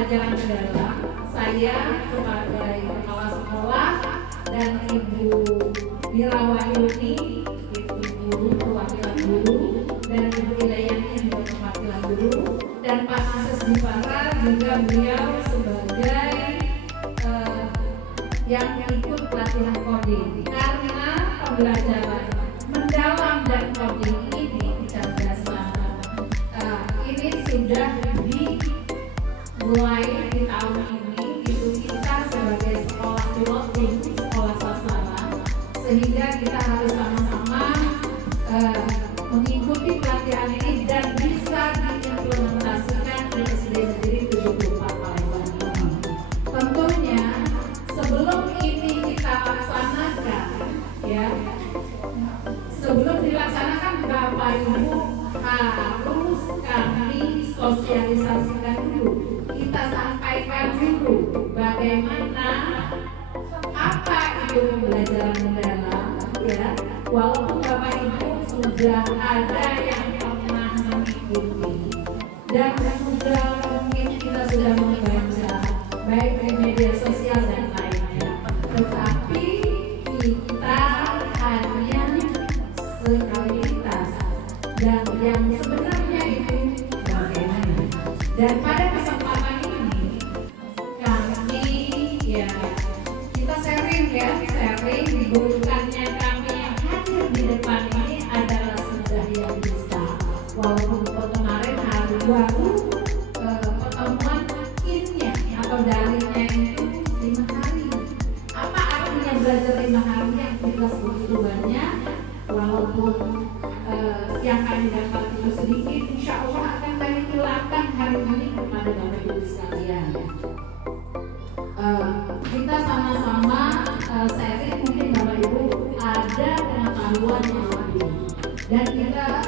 pembelajaran mendalam, saya sebagai kepala sekolah dan Ibu Wirawayuni, Ibu Guru perwakilan guru, dan Ibu Idayani juga perwakilan guru, dan Pak Ases Dipara juga beliau sebagai yang ikut pelatihan coding. Karena pembelajaran mendalam dan coding ini kecerdasan ini sudah dimulai di tahun ini, itu kita sebagai sekolah piloting, sekolah sasaran, sehingga kita harus sama-sama mengikuti pelatihan ini dan bisa diimplementasikan di SD Negeri 74 Palembang ini. Tentunya sebelum ini kita laksanakan, ya, sebelum dilaksanakan Bapak Ibu harus kami sosialisasikan dulu, kita sampaikan dulu bagaimana apa itu pembelajaran mendalam, ya, walaupun Bapak Ibu sudah ada yang pernah mengikuti dan sudah mungkin kita sudah membaca baik di media sosial dan lainnya, tetapi kita hanya sekalitas dan yang sebenarnya itu bagaimana. Dan pada kesempatan ini kami, ya, kita sharing, bukannya kami yang hadir di depan ini adalah sudah yang bisa, walaupun kemarin hari baru pertemuan innya atau darinya itu 5 hari. Apa artinya belajar 5 hari yang kita begitu banyak, walaupun yang kami dapat itu sedikit, insya Allah akan kami tularkan hari ini kepada Bapak Ibu sekalian. Kita sama-sama sharing, mungkin Bapak Ibu ada pengetahuan yang lebih, dan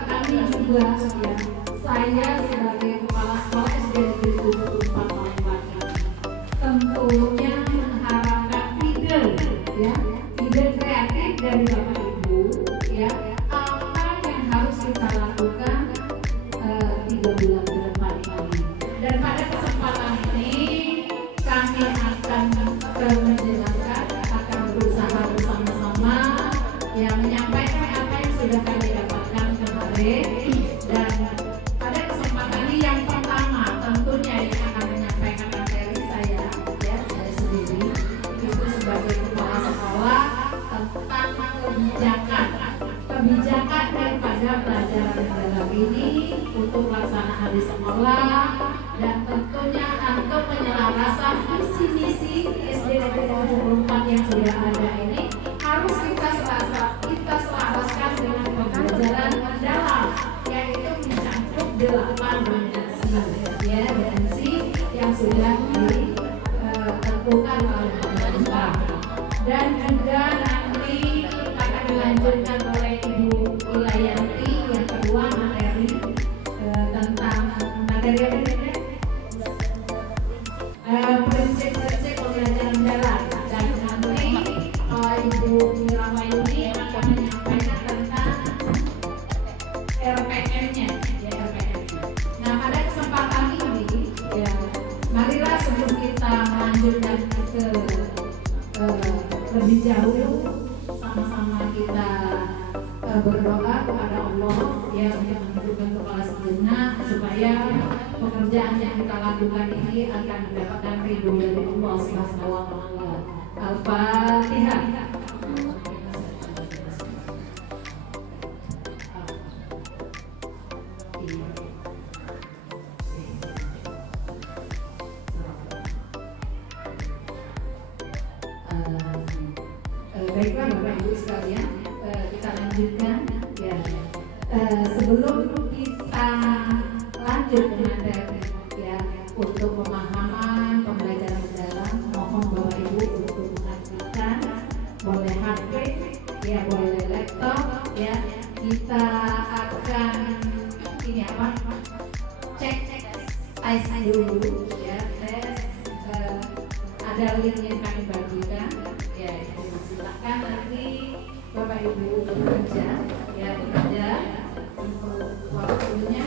kami juga, ya, saya sebagai kepala sekolah SD Negeri 74 Palembang tentunya mengharapkan ide, ya, ide kreatif dari Bapak Ibu, ya, apa yang harus kita lakukan 3 bulan ke depan ini. Dan pada kesempatan ini kami akan menjelaskan, akan berusaha bersama-sama, ya, menyampaikan apa yang sudah kami dapatkan kemarin. Dan pada kesempatan ini yang pertama tentunya yang akan menyampaikan materi saya, ya, saya sendiri itu sebagai kepala sekolah tentang kebijakan daripada pelajaran mendalam ini untuk pelaksanaan di sekolah, dan tentunya untuk penyelarasan visi-misi SD Negeri 74 yang sudah ada ini harus kita selaraskan dengan pembelajaran mendalam, yaitu mencakup 8 dimensi, ya, dimensi yang sudah ditentukan oleh pemerintah. Dan juga nanti akan dilanjutkan oleh Ibu Ilayanti yang kedua materi tentang materi apa ini? Prinsip-prinsip pembelajaran mendalam. Dan nanti Ibu Wirawayuni akan menyampaikan tentang RPM-nya, ya, RPM. Nah, pada kesempatan ini, ya, marilah sebelum kita melanjutkan ke lebih jauh, sama-sama kita berdoa kepada Allah, ya, untuk menentukan kepala sejenak supaya pekerjaan yang kita lakukan ini akan mendapatkan ridho dari Allah Subhanahu wa Ta'ala. Al-Fatihah. Baiklah Bapak Ibu sekalian, kita lanjutkan, ya. Sebelum kita lanjut ke materi, ya, untuk pemahaman pembelajaran mendalam, mohon Bapak Ibu untuk mengaktifkan, boleh HP, ya, boleh laptop, ya. Kita akan ini apa? Cek tes dulu, ya, tes. Ada link yang kami bagikan, ya, silakan nanti Bapak Ibu bekerja, ya, bekerja untuk waktunya,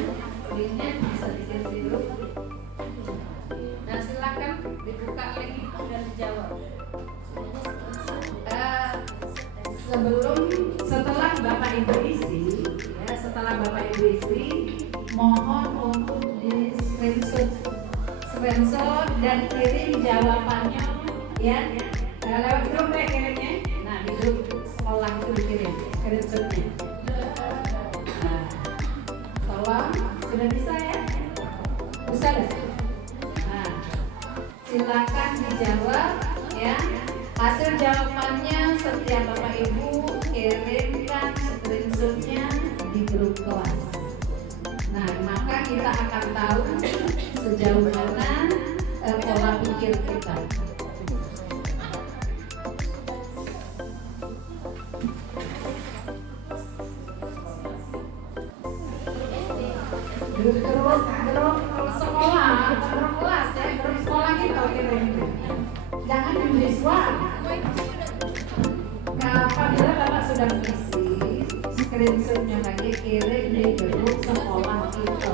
linknya bisa dikasih dulu. Nah, silakan. buka lagi dan dijawab. Setelah Bapak Ibu isi, ya, setelah Bapak Ibu isi, mohon untuk di screenshot dan kirim jawabannya, ya. Lewat grup ya kirimnya. Nah, di grup sekolah itu dikirim screenshotnya. Nah, tolong, sudah bisa ya? Bisa dah. Nah, silakan dijawab, ya. Hasil jawabannya setiap Bapak Ibu kirimkan screenshotnya di grup kelas. Nah, maka kita akan tahu sejauh mana pola pikir kita. Grup sekolah, grup kelas ya, grup sekolah kita kirim. Jangan di siswa. Apabila Bapak sudah mengisi, screenshotnya lagi kirim di grup sekolah kita.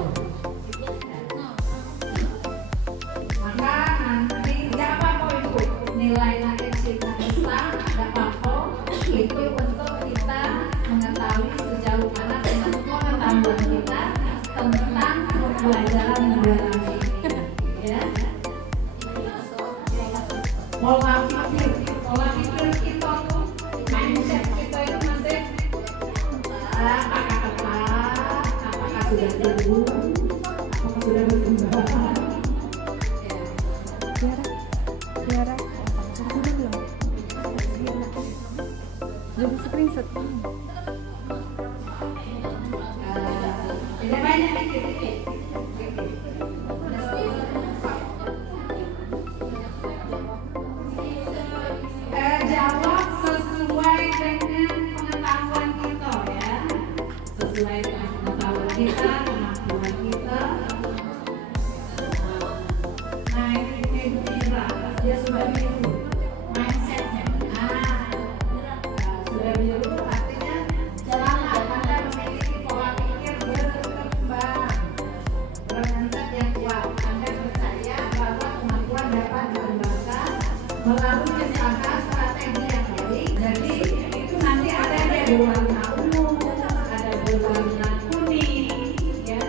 Maka nanti nggak apa-apa itu nilai nanti kita bisa, nggak apa-apa. Itu untuk kita mengetahui sejauh mana pengetahuan kita tentang pembelajaran negara ini. Ya. Pola pikir kita tuh, mindset kita itu masih apakah sudah tumbuh, apakah sudah berkembang. Tiara, sudah belum? Jadi screenshot. Tidak banyak dikit. Jawab sesuai dengan pengetahuan kita, ya. Sesuai dengan pengetahuan kita, kemampuan kita. Nah, ini Mira, dia sudah biru mindsetnya. Sudah biru artinya selama Anda memiliki pola pikir berkembang, bermindset yang kuat, Anda percaya bahwa kemampuan dapat dikembangkan melalui usaha strategi yang baik. Jadi itu nanti ada yang berwarna ungu, ada berwarna kuning, ya.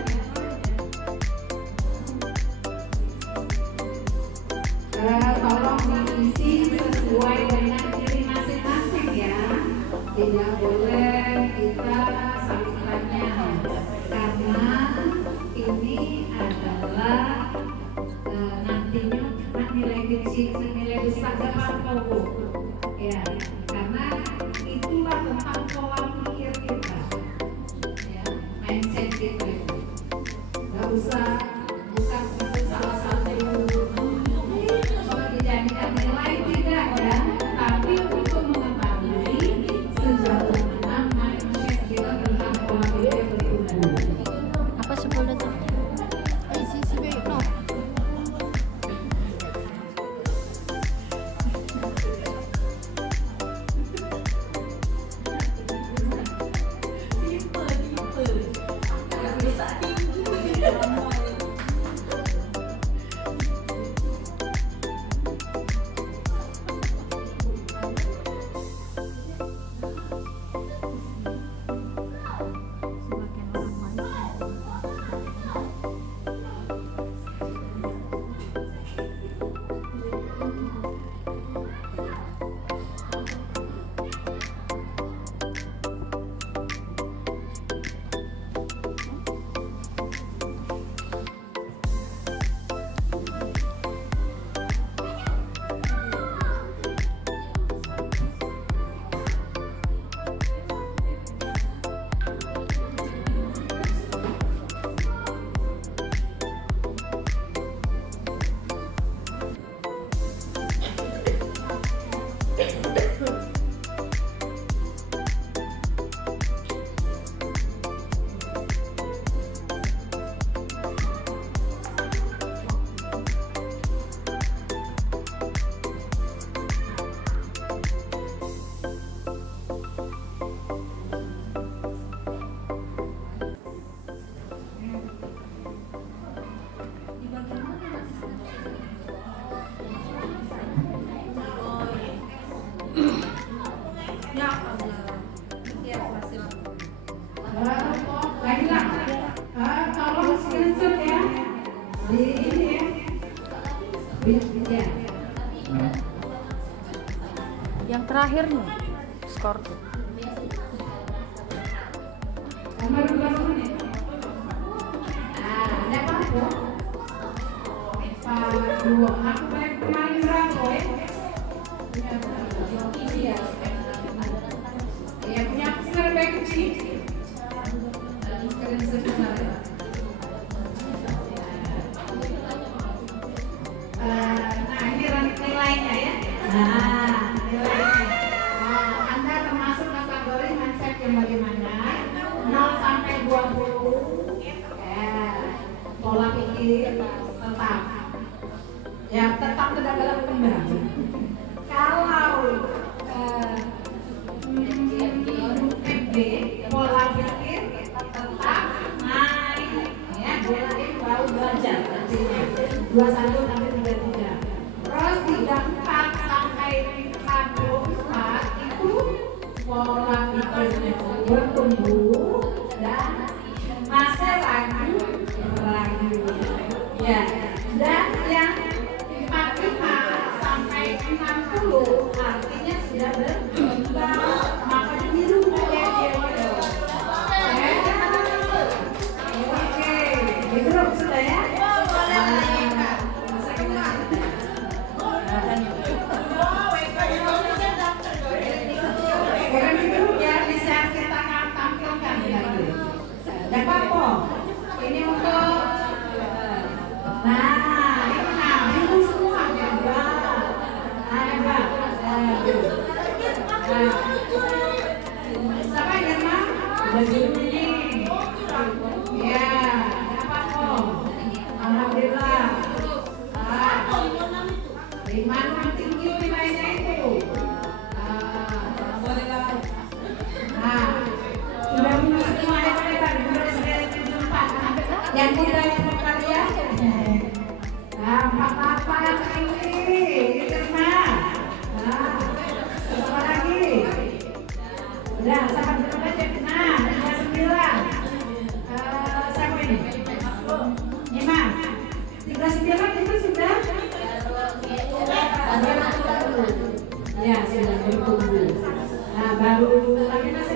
Tolong diisi sesuai dengan diri masing-masing, ya. Tidak boleh kita saling tanya, karena ini adalah nantinya nilai kecil, nilai besar apa Bu? Ya, karena itulah tentang pola pikir kita, ya, mindset kita itu. Gak usah, bukan itu salah satu dijadikan nilai, tidak ya, tapi untuk mengetahui sejauh mana mindset kita tentang pola pikir bertumbuh. Apa sebelum itu? Isi baik no. terakhir nih skor tuh. Nomor berapa menit? Ada apa? Dua. Aku paling kemarin berapa ya? Iya. Ya punya aku lebih kecil. Nah ini nilainya ya. Anda termasuk kategori mindset yang bagaimana? 0 sampai 20. Pola pikir tetap. Ya tetap tidak berkembang. Kalau FB pola pikir tetap naik, ya boleh baru belajar artinya 21 sampai 33. Terus 34 sampai 44 itu pola pikirnya bertumbuh dan masih ragu. Ya, dan yang 45 sampai 60 artinya sudah berkembang, maka biru ya dia. Oke, itu sudah ya. Sekarang itu ya bisa kita tampilkan lagi. Dan Papo, ini untuk itu semua ya, siapa yang mah? Ini. Ya, apa kok? Alhamdulillah. Di mana tinggi nilainya itu? Sudah lulus semua ya Pak, yang muda yang berkarya. 48 ini diterima. Apa lagi? Udah, sama berapa aja? 39. Siapa ini? Nima. 39 itu sudah? Ya, sudah bertumbuh. Baru lagi masih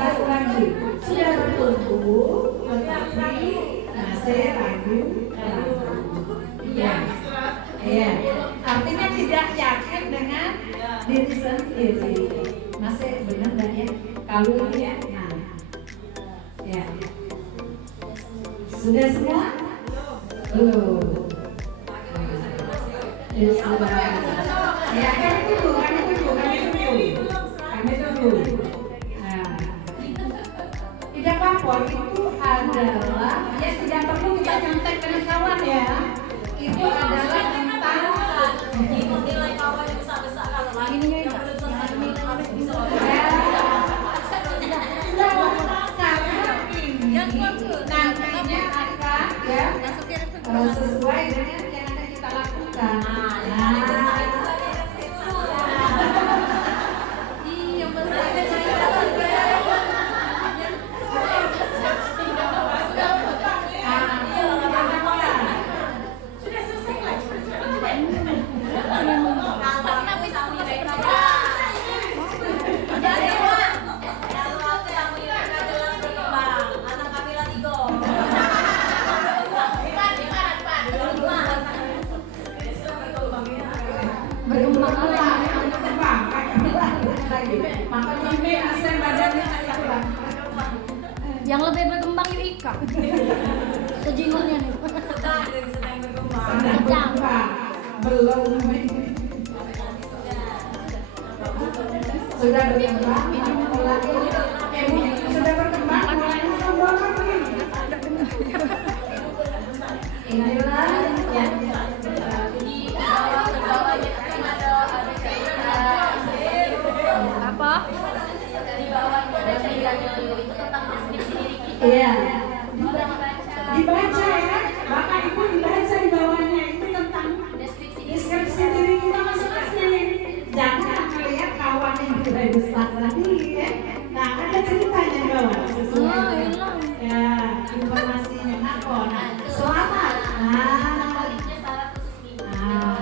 ragu lagi. Sudah bertumbuh, tetapi masih ragu. Iya. Artinya tidak yakin dengan diri sendiri. Masih benar dan ya? Kalau ini ya. Ya. Sudah semua? Belum. Ya sudah. Ya kami tunggu. Tidak apa-apa, itu adalah ya tidak perlu kita contek dengan kawan ya. Itu adalah tentang nilai kawan yang besar-besar kalau lagi Ini yang belum selesai bisa nantinya akan ya sesuai dengan yang akan kita lakukan. yang besar sudah selesai lah. Makanya ini asal badannya kurang. yang lebih berkembang Ika. Sejingunnya nih. Sedang Belum. Sudah berkembang. Sudah berkembang. Inilah ya. Apa? Iya. Dibaca ya. Bapak Ibu dibaca di bawahnya itu tentang deskripsi diri kita masing-masing. Jangan melihat kawan yang sudah besar tadi ya. Nah, ada ceritanya di bawah sesuai. Ya, informasinya apa? Nah, selamat.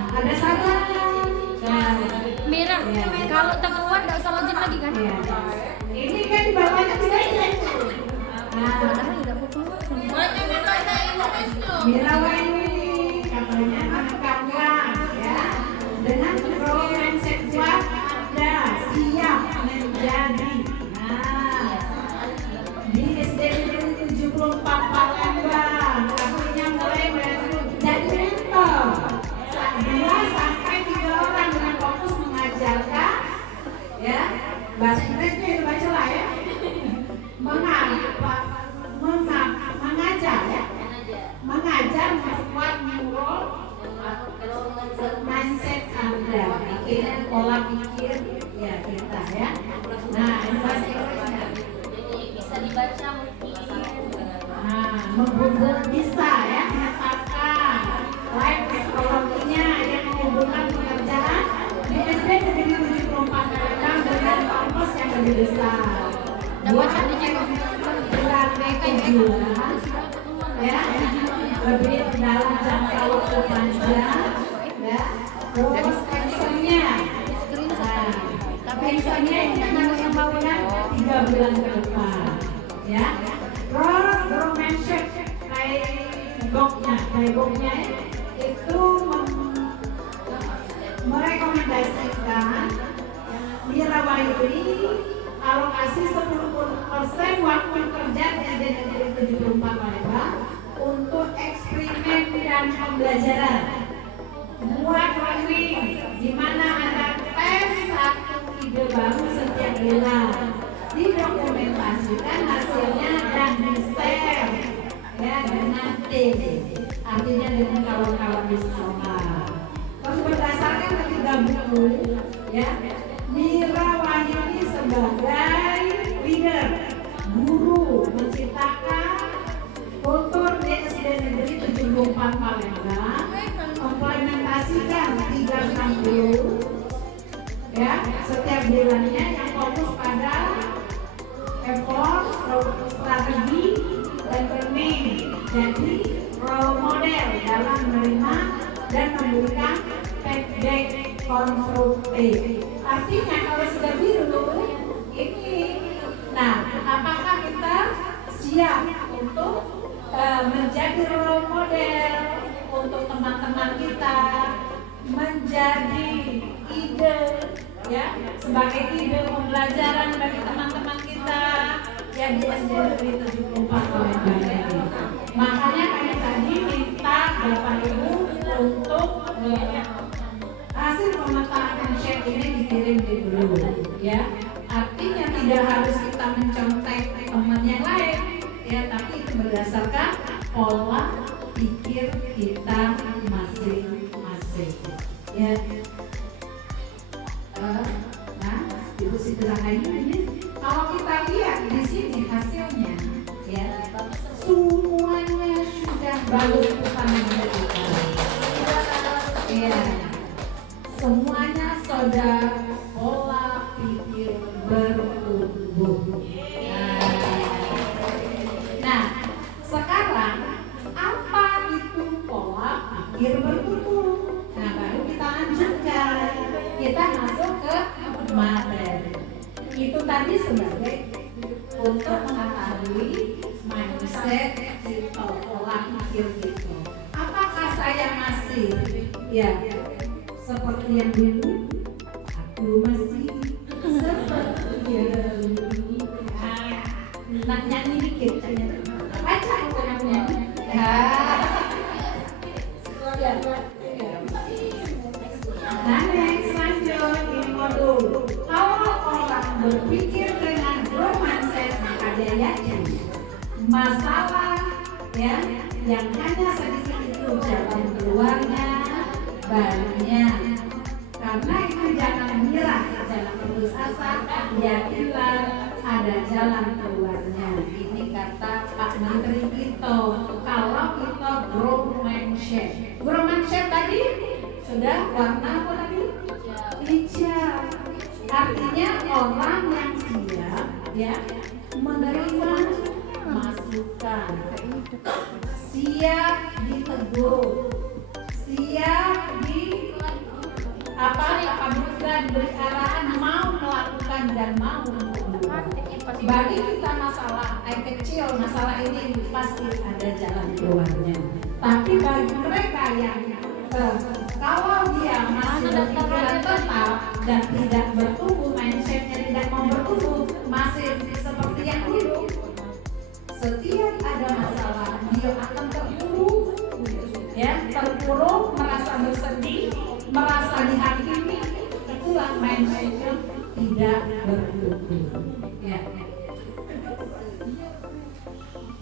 Ada syaratnya. Mir Mirawa ini katanya menegakkan ya dengan growth mindset kuat Anda siap menjadi. Nah, di SD Negeri 74 Palembang artinya mulai menjadi mentor 2 sampai 3 orang dengan fokus mengajarkan ya bahasa Inggrisnya itu baca lah ya mengajar ya mengajar membuat neural mindset Anda pikiran pola pikir ya kita ya. Nah ini bahasa Inggrisnya Bisa dibaca mungkin. menghubung bisa ya menetapkan live psikologinya yang menghubungkan pekerjaan di SD Negeri 74 Palembang dengan kampus yang lebih besar. Buat tujuan ya lebih dalam jangka waktu panjang ya. Terus actionnya actionnya ini akan dilakukan 3 bulan ke depan ya. Terus growth mindset goknya itu merekomendasikan Mirawayuri alokasi 10% waktu kerja di SD Negeri 74 Palembang untuk eksperimen dan pembelajaran. Buat learning di mana Anda tes satu ide baru setiap bulan, didokumentasikan hasilnya dan di-share ya dengan tim, artinya dengan kawan-kawan di sekolah. Terus berdasarkan ketiga buku ya, Mirawayuri sebagai leader, guru menciptakan kultur di SD Negeri 74 Palembang, implementasikan 360 ya setiap bulannya yang fokus pada effort, strategi, dan learning. Jadi role model dalam menerima dan memberikan feedback konstruktif. Artinya kalau sudah biru ini, nah apakah kita siap untuk menjadi role model untuk teman-teman kita, menjadi ide ya sebagai ide pembelajaran bagi teman-teman kita yang di SD Negeri 74 Palembang ini. Makanya kami tadi minta Bapak Ibu untuk hasil pemetaan mindset ini dikirim di dulu ya. Artinya tidak harus kita mencontek teman yang lain ya, tapi itu berdasarkan pola pikir kita masing-masing ya. Nah, Ibu sederhana ini kalau kita lihat di sini hasilnya ya, semuanya sudah bagus utama kita ya. Semuanya sudah pola pikir bertumbuh. Nah, sekarang apa itu pola pikir bertumbuh? Nah, baru kita lanjutkan. Kita masuk ke materi. Itu tadi sebagai untuk mengetahui mindset kita, pola pikir kita. Apakah saya masih ya seperti yang dulu? Aku masih seperti yang dulu. Nah, nyanyi dikit. Baca aku nyanyi. Nah, next lanjut ini modul. Kalau orang berpikir dengan growth mindset, maka dia yakin masalah ya yang hanya sedikit itu jalan keluarnya banyak. Karena itu jangan menyerah, jangan putus asa, yakinlah ada jalan keluarnya. Ini kata Pak Menteri kita. Kalau kita growth mindset, growth mindset tadi sudah warna apa tadi? Hijau. Artinya orang yang siap ya menerima masukan, siap ditegur, siap di bukan beri arahan, mau melakukan dan mau berubah. Bagi kita masalah kecil, masalah ini pasti ada jalan keluarnya. Tapi bagi mereka yang kalau dia masih berpikiran tetap dan tidak bertumbuh, mindsetnya tidak mau bertumbuh, masih seperti yang dulu, setiap ada masalah dia akan terpuruk, ya, terpuruk, merasa bersedih, merasa dihakimi. Itulah mindsetnya tidak bertumbuh. Ya.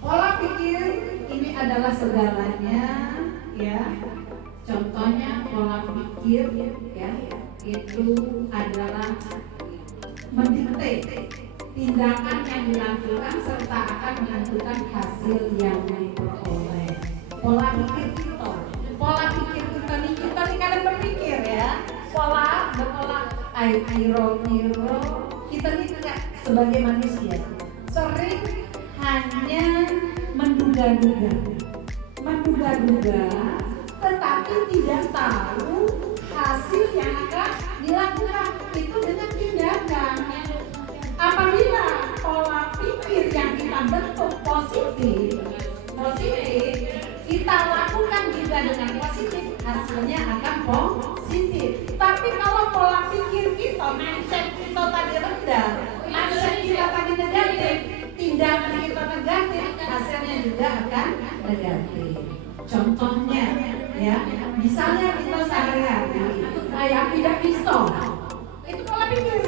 Pola pikir ini adalah segalanya, ya. Contohnya pola pikir, ya, itu adalah mendikte tindakan yang dilakukan serta akan menentukan hasil yang diperoleh. Pola pikir kita nih kadang berpikir, ya. Berpola kiro kita nih sebagai manusia sering hanya menduga-duga, tetapi tidak tahu hasil yang akan dilakukan itu dengan tindakan. Apabila pola pikir yang kita bentuk positif, kita lakukan juga dengan positif, hasilnya akan positif. Tapi kalau pola pikir kita, mindset kita tadi rendah, mindset kita tadi negatif, tindakan kita negatif, hasilnya juga akan negatif. Contohnya, ya, misalnya kita sehari-hari, saya tidak bisa, itu pola pikir.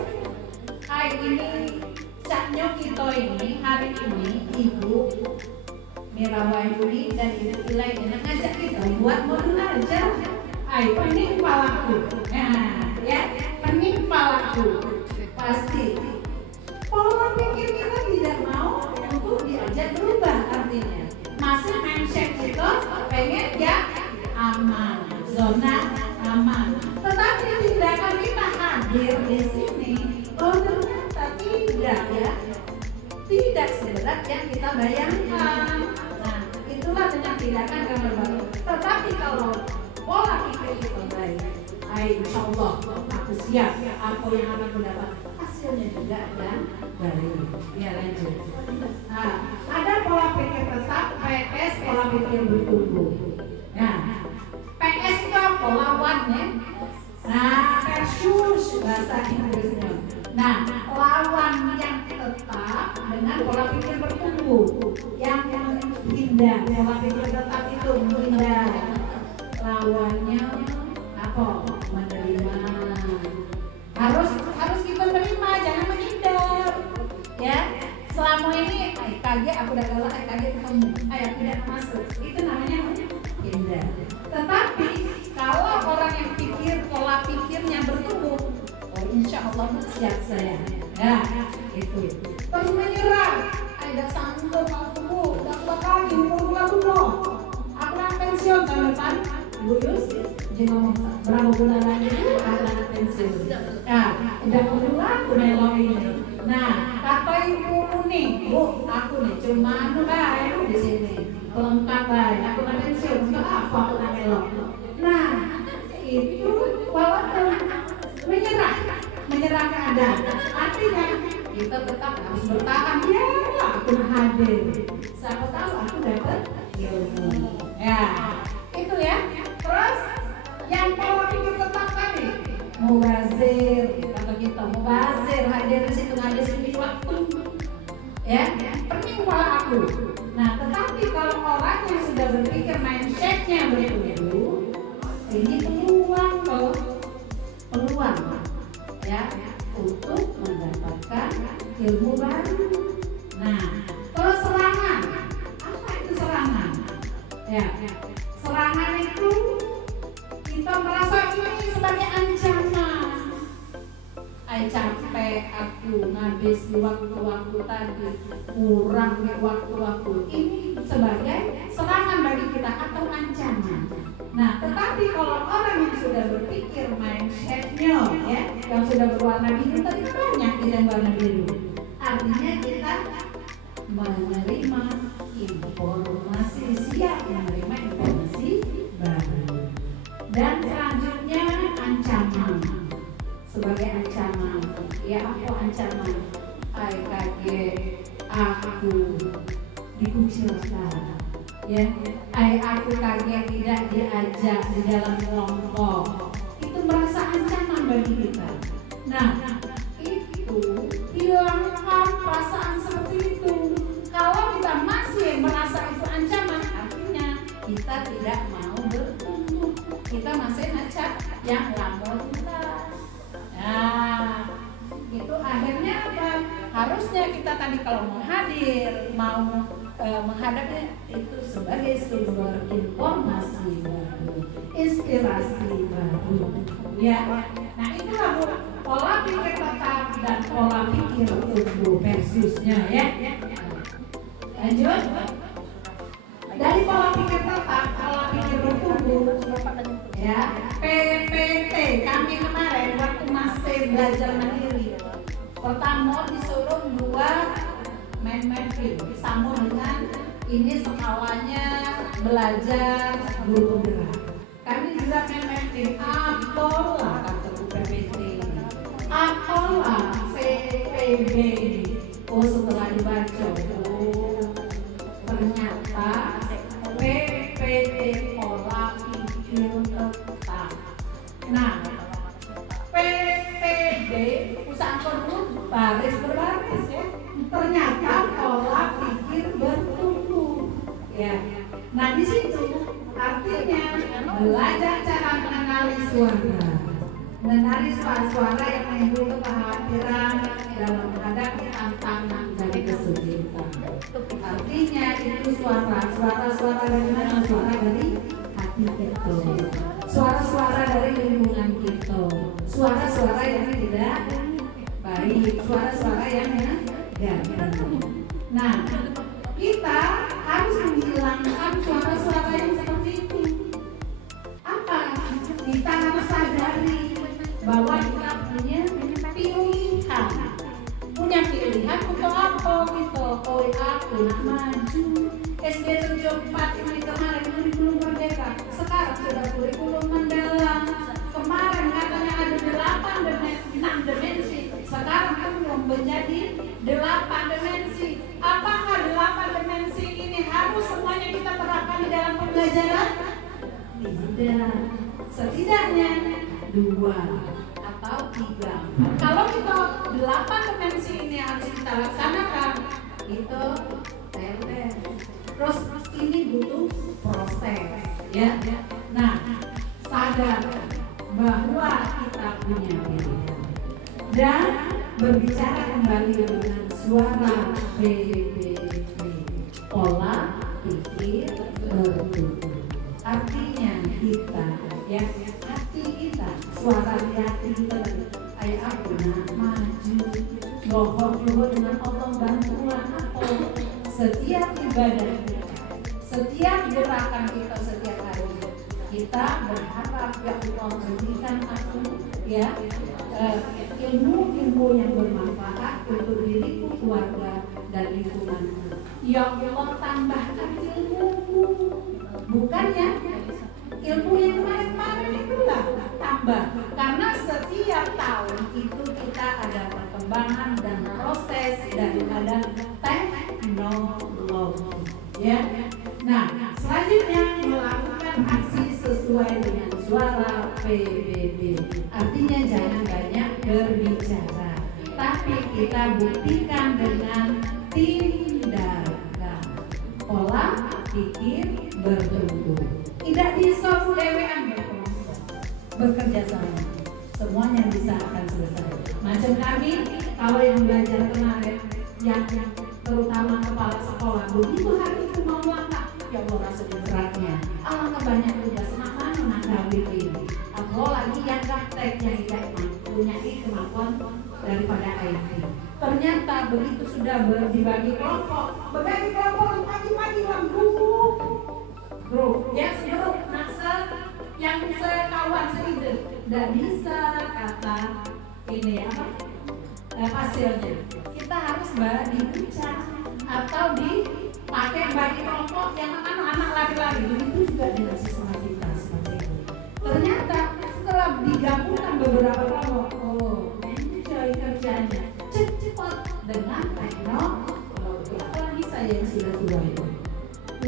Ini caknya kita ini hari ini Ibu Mirawahyuni dan Ibu Ilai ngajak kita buat modul aja. Pening palaku, nah, ya, pening palaku, pasti. Pola pikir kita tidak mau untuk diajak berubah, artinya masih mindset kita pengen ya aman, zona aman. Tetapi tindakan kita hadir di sini, ternyata tidak, ya, tidak seberat yang kita bayangkan. Nah, itulah dengan tindakan yang berbeda. Tetapi kalau pola pikir kita baik, insya Allah aku siap apa yang akan mendapat hasilnya juga dan baik. Ya, lanjut. Nah, ada pola pikir tetap, PS, pola pikir bertumbuh. Nah, PS itu apa? Lawannya. Nah, versus bahasa Inggrisnya. Nah, lawan yang tetap dengan pola pikir bertumbuh, yang menghindar. Pola pikir tetap itu menghindar. Lawannya apa? Menerima. Harus kita terima, jangan menghindar. Ya, selama ini kaget aku udah galak, kaget ketemu, aku tidak masuk. Itu namanya menghindar. Tetapi kalau orang yang pikir pola pikirnya bertumbuh, insya Allah siap saya. Ya, itu. Terus menyerah. Tidak sanggup aku, tidak bakal umur aku nak pensiun tahun depan. Buyus, jangan berapa bulan lagi anak pensiun. Nah, udah berdua aku melok ini. Nah, kata ibu nih, Bu, aku nih cuma di sini. Pelengkap aku nak pensiun, untuk apa aku nak melok? Nah, itu walaupun menyerah keadaan, artinya kita tetap harus bertahan. Ya, aku hadir. Siapa tahu aku dapat ilmu. Ya, itu ya. Terus yang pola pikir tetap tadi, mubazir, kata kita mubazir, hadir di situ ngadir sedikit waktu. Ya, penting pola aku. Nah, tetapi kalau orang yang sudah berpikir mindsetnya bertumbuh, ini peluang, ya, untuk mendapatkan ilmu baru. Nah, terus serangan. Apa itu serangan? Ya, serangan itu kita merasa ini sebagai ancaman. Capek aku ngabis waktu-waktu tadi, kurang waktu-waktu. Ini sebagai serangan bagi kita atau ancaman. Nah, tetapi kalau orang yang sudah berpikir mindsetnya, ya, yang sudah berwarna biru, tadi banyak kita yang warna biru. Artinya kita menerima informasi, siap menerima informasi baru. Dan selanjutnya ancaman. Sebagai ancaman, ya, apa ancaman? Kaget, aku dikucilkan, ya. Aku kaget tidak diajak di dalam kelompok. Itu merasa ancaman bagi kita. Nah, itu hilangkan perasaan seperti itu. Kalau kita masih merasa itu ancaman, artinya kita tidak mau bertumbuh. Kita masih ngecap yang komoditas. Nah, itu akhirnya apa? Harusnya kita tadi kalau mau hadir, mau menghadapnya itu sebagai sumber informasi baru, inspirasi baru, ya. Nah itulah pola pikir tetap dan pola pikir tumbuh versusnya, ya. Lanjut. Dari pola pikir tetap, pola pikir bertumbuh, ya. PPT kami kemarin waktu masih belajar mandiri, pertama disuruh buat mind mapping, disambung dengan ini skalanya belajar guru gerak. Kami juga mind mapping, apalah kata PPT, apalah CPB. Oh setelah dibaca, ternyata PPT pola pikir tetap. Nah, PPB usaha dulu baris berbaris ya. Ternyata pola pikir bertumbuh, ya. Nah di situ artinya belajar cara mengenali suara yang menimbulkan kekhawatiran dalam menghadapi tantangan dan kesulitan. Artinya itu suara dari mana? Suara dari hati kita, suara dari lingkungan kita, suara yang tidak baik, suara yang nah, kita harus menghilangkan suara-suara yang seperti itu. Apa? Kita harus sadari bahwa kita punya pilihan untuk apa gitu. Oh, aku nak maju. SD 74 ini kemarin kurikulum merdeka, sekarang sudah kurikulum mendalam. Kemarin katanya ada 6 dimensi, sekarang kan belum menjadi 8 dimensi. Apakah 8 dimensi ini harus semuanya kita terapkan di dalam pembelajaran? Tidak. Setidaknya 2 atau 3. Kalau kita 8 dimensi ini harus kita laksanakan, itu TLT. Terus ini butuh proses, ya. Nah, sadar bahwa kita punya pilihan dan berbicara kembali dengan suara PPP, pola pikir bertumbuh. Artinya kita, ya, hati kita, suara di hati kita, ayo aku nak maju, mohon dengan Allah bantuan apa? Setiap ibadah kita, setiap gerakan kita setiap hari, kita berharap ya Allah berikan aku, ya, ilmu yang bermanfaat untuk diriku, keluarga, dan lingkunganku. Ya Allah tambahkan ilmuku, bukannya ilmu yang kemarin itulah tambah. Karena setiap tahun itu kita ada perkembangan dan proses daripada teknologi, ya. Nah, selanjutnya melakukan aksi sesuai dengan suara PBB. Artinya jangan banyak berbicara, tapi kita buktikan dengan tindakan. Pola pikir bertumbuh. Tidak bisa dewean berkelompok, bekerja sama. Semuanya bisa akan selesai. Macam kami, kalau yang belajar kemarin, yang terutama kepala sekolah, begitu hari itu mau langkah, ya Allah rasa beratnya. Alangkah banyak tugas, mana menanggapi ini. Apalagi yang praktek yang tidak punya kemampuan daripada IT. Ternyata begitu sudah dibagi kelompok, pagi-pagi orang grup, ya grup naksal yang sekawan seide, tidak bisa kata ini apa hasilnya. Kita harus dibaca atau dipakai bagi kelompok yang anak lari-lari. Begitu juga dengan siswa kita seperti itu. Ternyata setelah digabungkan beberapa kelompok, oh enjoy kerjanya cepat dengan teknologi. Apalagi saya yang sudah tua itu,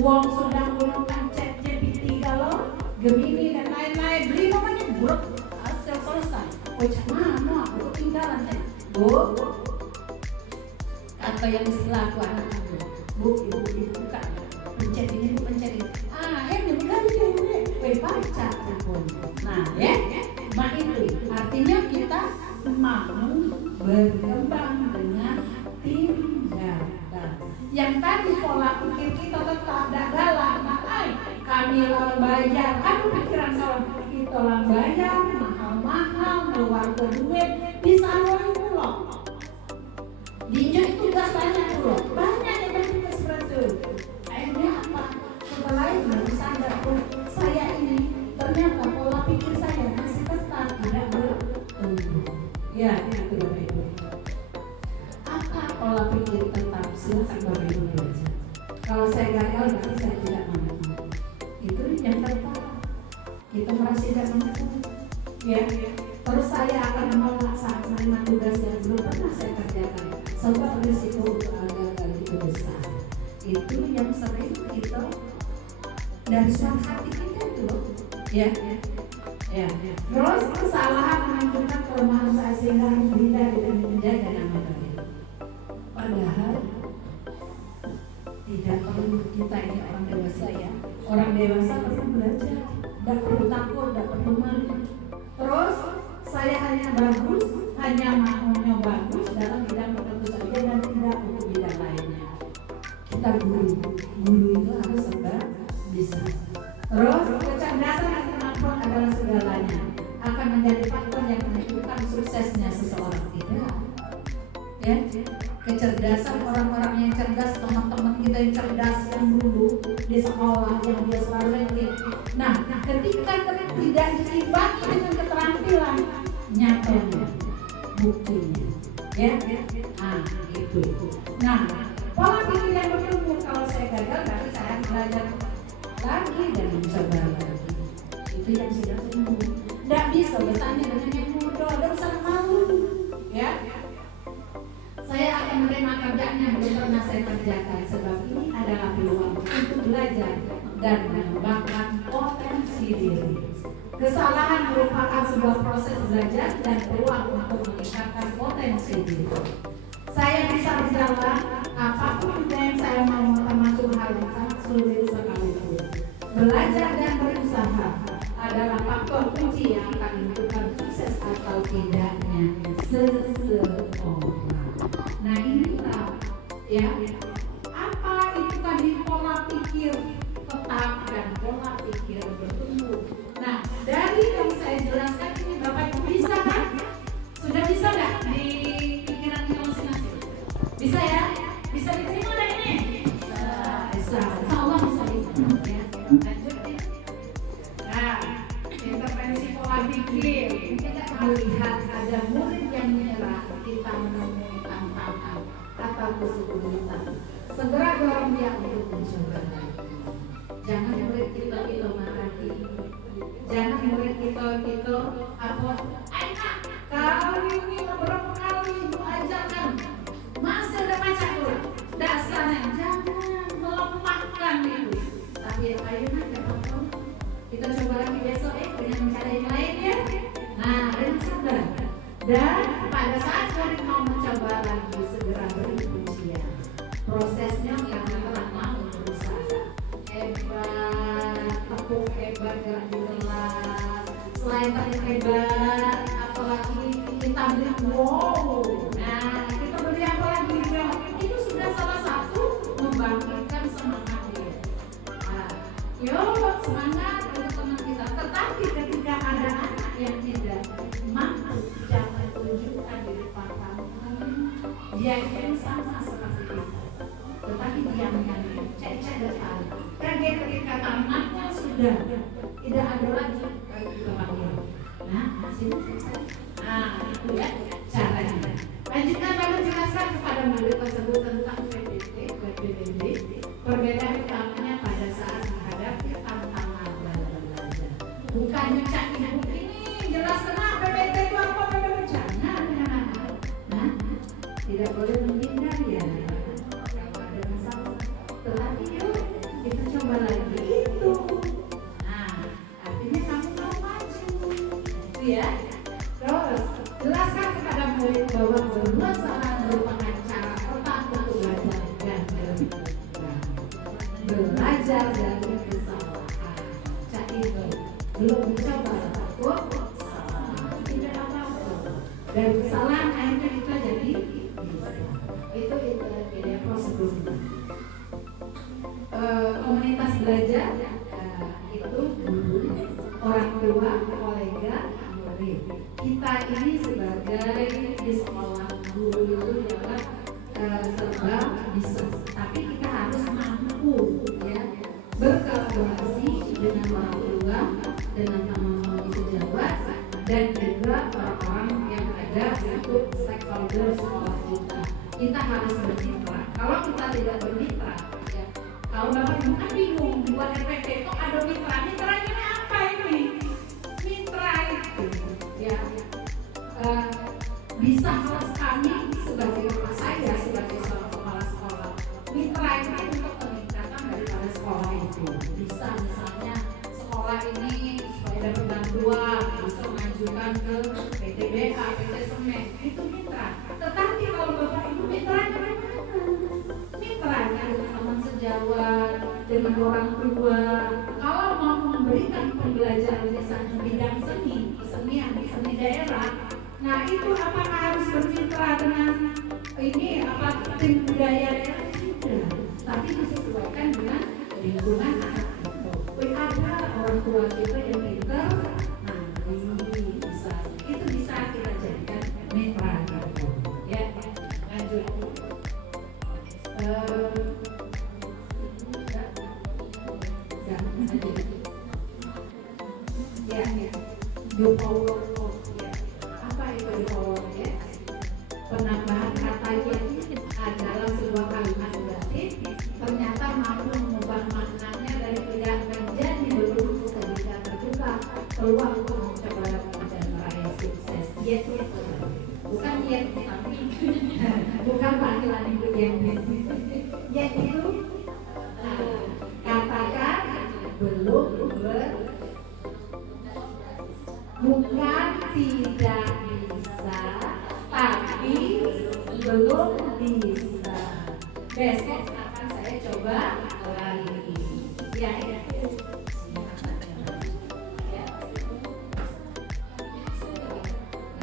uang sudah Gemini dan lain-lain. 5 menit bro, hasil selesai. Mana aku ketinggalan Bu, kata yang istilah aku anak aku, Bu, ibu buka, pencet ini, pencet ini. Ini baca pun. Nah, ya, mak itu artinya kita mau berkembang dengan tindakan. Yang tadi pola pikir kita tetap dalam. Kami orang bayar, pikiran kalau kita orang bayar mahal-mahal, keluarga duit, bisa pulau. Dinjau itu tugas banyak pulau, banyak yang bertugas betul. Akhirnya apa? Setelah itu baru sadar, saya ini ternyata pola pikir saya masih tetap tidak bertumbuh. Ya, itu Bapak Ibu. Apa pola pikir tetap? Silakan Bapak Ibu belajar. Kalau saya gagal berarti saya tidak mampu. Itu yang pertama. Kita merasa tidak mampu. Ya. Terus saya akan menolak saat menerima tugas yang belum pernah saya kerjakan. Sebab risiko untuk gagal itu besar. Itu yang sering kita dari suara hati kita itu, ya. Terus kesalahan menunjukkan kelemahan saya sehingga harus dihindari dan menjaga nama baik. Padahal tidak perlu kita ini orang dewasa ya. Orang dewasa perlu belajar, tidak perlu takut, tidak perlu malu. Terus saya hanya bagus, hanya maunya bagus dalam bidang tertentu saja dan tidak untuk bidang lainnya. Kita guru itu harus serba bisa. Terus kecerdasan dan kemampuan adalah segalanya, akan menjadi faktor yang menentukan suksesnya seseorang. Tidak, ya. Kecerdasan orang-orang yang cerdas, teman-teman kita yang cerdas yang dulu di sekolah yang dia selalu ranking. Nah, ketika tidak diimbangi dengan keterampilan, nyatanya, buktinya, ya. Itu. Nah, pola pikir yang bertumbuh, kalau saya gagal berarti saya belajar lagi dan mencoba lagi. Itu yang sudah tumbuh. Tidak bisa bertanya dengan yang muda, tidak usah malu, ya. Saya akan menerima kerjaan yang belum pernah saya kerjakan, sebab ini adalah peluang untuk belajar dan mengembangkan potensi diri. Kesalahan merupakan sebuah proses belajar dan peluang untuk meningkatkan potensi diri. Saya bisa berjalan apapun yang saya mau, termasuk hal yang sangat sulit sekalipun. Belajar dan berusaha adalah faktor kunci yang akan menentukan sukses atau tidaknya seseorang. Nah inilah, ya, apa itu tadi pola pikir tetap dan pola pikir bertumbuh. Nah dari yang saya jelaskan ini Bapak Ibu bisa kan? Sudah bisa nggak di pikiran masing-masing? Bisa ya? Bisa diterima nggak ini? Bisa. Insya Allah bisa diterima. Ya. Lanjut ya. Nah, intervensi pola pikir. Kita melihat ada murid yang menyerah, kita menemui tantangan atau kesulitan. Segera dorong dia untuk mencoba lagi. Jangan murid kita marahi. Jangan murid kita apa? Enak. Kau ini beberapa kali ibu ajarkan. Masih ada baca tuh. Dasarnya jangan melemahkan itu. Tapi ayo nanti kita coba lagi besok dengan cara yang lain ya. Nah, dengan sabar. Dan pada saat murid mau mencoba lagi, segera beri pujian. Prosesnya karena telah mau berusaha. Hebat, tepuk hebat gerak di kelas. Selain tadi hebat, apalagi kita beri wow. Nah, kita beri apa lagi? Itu sudah salah satu membangkitkan semangat dia. Nah, yuk semangat untuk teman kita. Tetapi ketika ada anak yang tidak mampu, jangan tunjukkan di depan kamu. Dia yang sama seperti kita, tetapi dia menyanyi cek depan. Karena ketika tamatnya sudah tidak ada lagi kepanggil. Nah, sini selesai. Nah, itu ya caranya. Lanjutkan lalu jelaskan kepada murid tersebut tentang PBB. Perbedaan utamanya pada saat menghadapi tantangan dalam belajar. Bukannya cak ibu ini jelaskan PBB itu apa, jangan anak-anak. Nah, tidak boleh menghindar ya. Kalau ada masalah, tetapi yuk kita coba lagi itu. Nah, belajar dari kesalahan. Cak itu belum mencoba takut salah, tidak apa-apa. Dari kesalahan akhirnya kita jadi bisa. Itu prosedurnya. Komunitas belajar itu guru, orang tua, kolega, murid. Kita ini sebagai di sekolah guru itu adalah serba bisa, tapi kita harus mampu ya berkolaborasi dengan orang tua, dengan teman-teman sejawat, dan juga orang-orang yang ada untuk stakeholder sekolah kita. Kita harus bermitra. Kalau kita tidak bermitra, ya, kalau Bapak Ibu bingung buat RPT itu ada mitra. Mitranya apa ini? Mitra itu, ya, bisa kelas kami sebagai rumah saya sebagai seorang kepala sekolah. Mitra itu untuk peningkatan daripada sekolah itu. Bisa misalnya sekolah ini supaya dapat bantuan, bisa mengajukan ke PTBH, PT Semen, itu mitra. Tetapi kalau Bapak Ibu mitranya mana? Mitranya dengan teman sejawat, dengan orang tua. Kalau mau memberikan pembelajaran misalnya bidang seni daerah, nah itu apakah harus bermitra dengan ini tim budaya daerah? Tidak, tapi disesuaikan dengan lingkungan anak itu. Ada orang tua kita yang pintar, nah ini bisa, itu bisa kita jadikan mitra gitu. Ya, lanjut. The power of ya. Apa itu the power ya? Penambahan katanya adalah sebuah kalimat berarti ternyata mampu mengubah maknanya dari tidak menjadi belum sehingga terbuka peluang untuk mencoba dan meraih sukses. Yes, bukan yes tapi bukan panggilan itu yang yaitu katakan belum bukan tidak bisa, tapi belum bisa. Besok akan saya coba lagi. Ya, itu. Ya.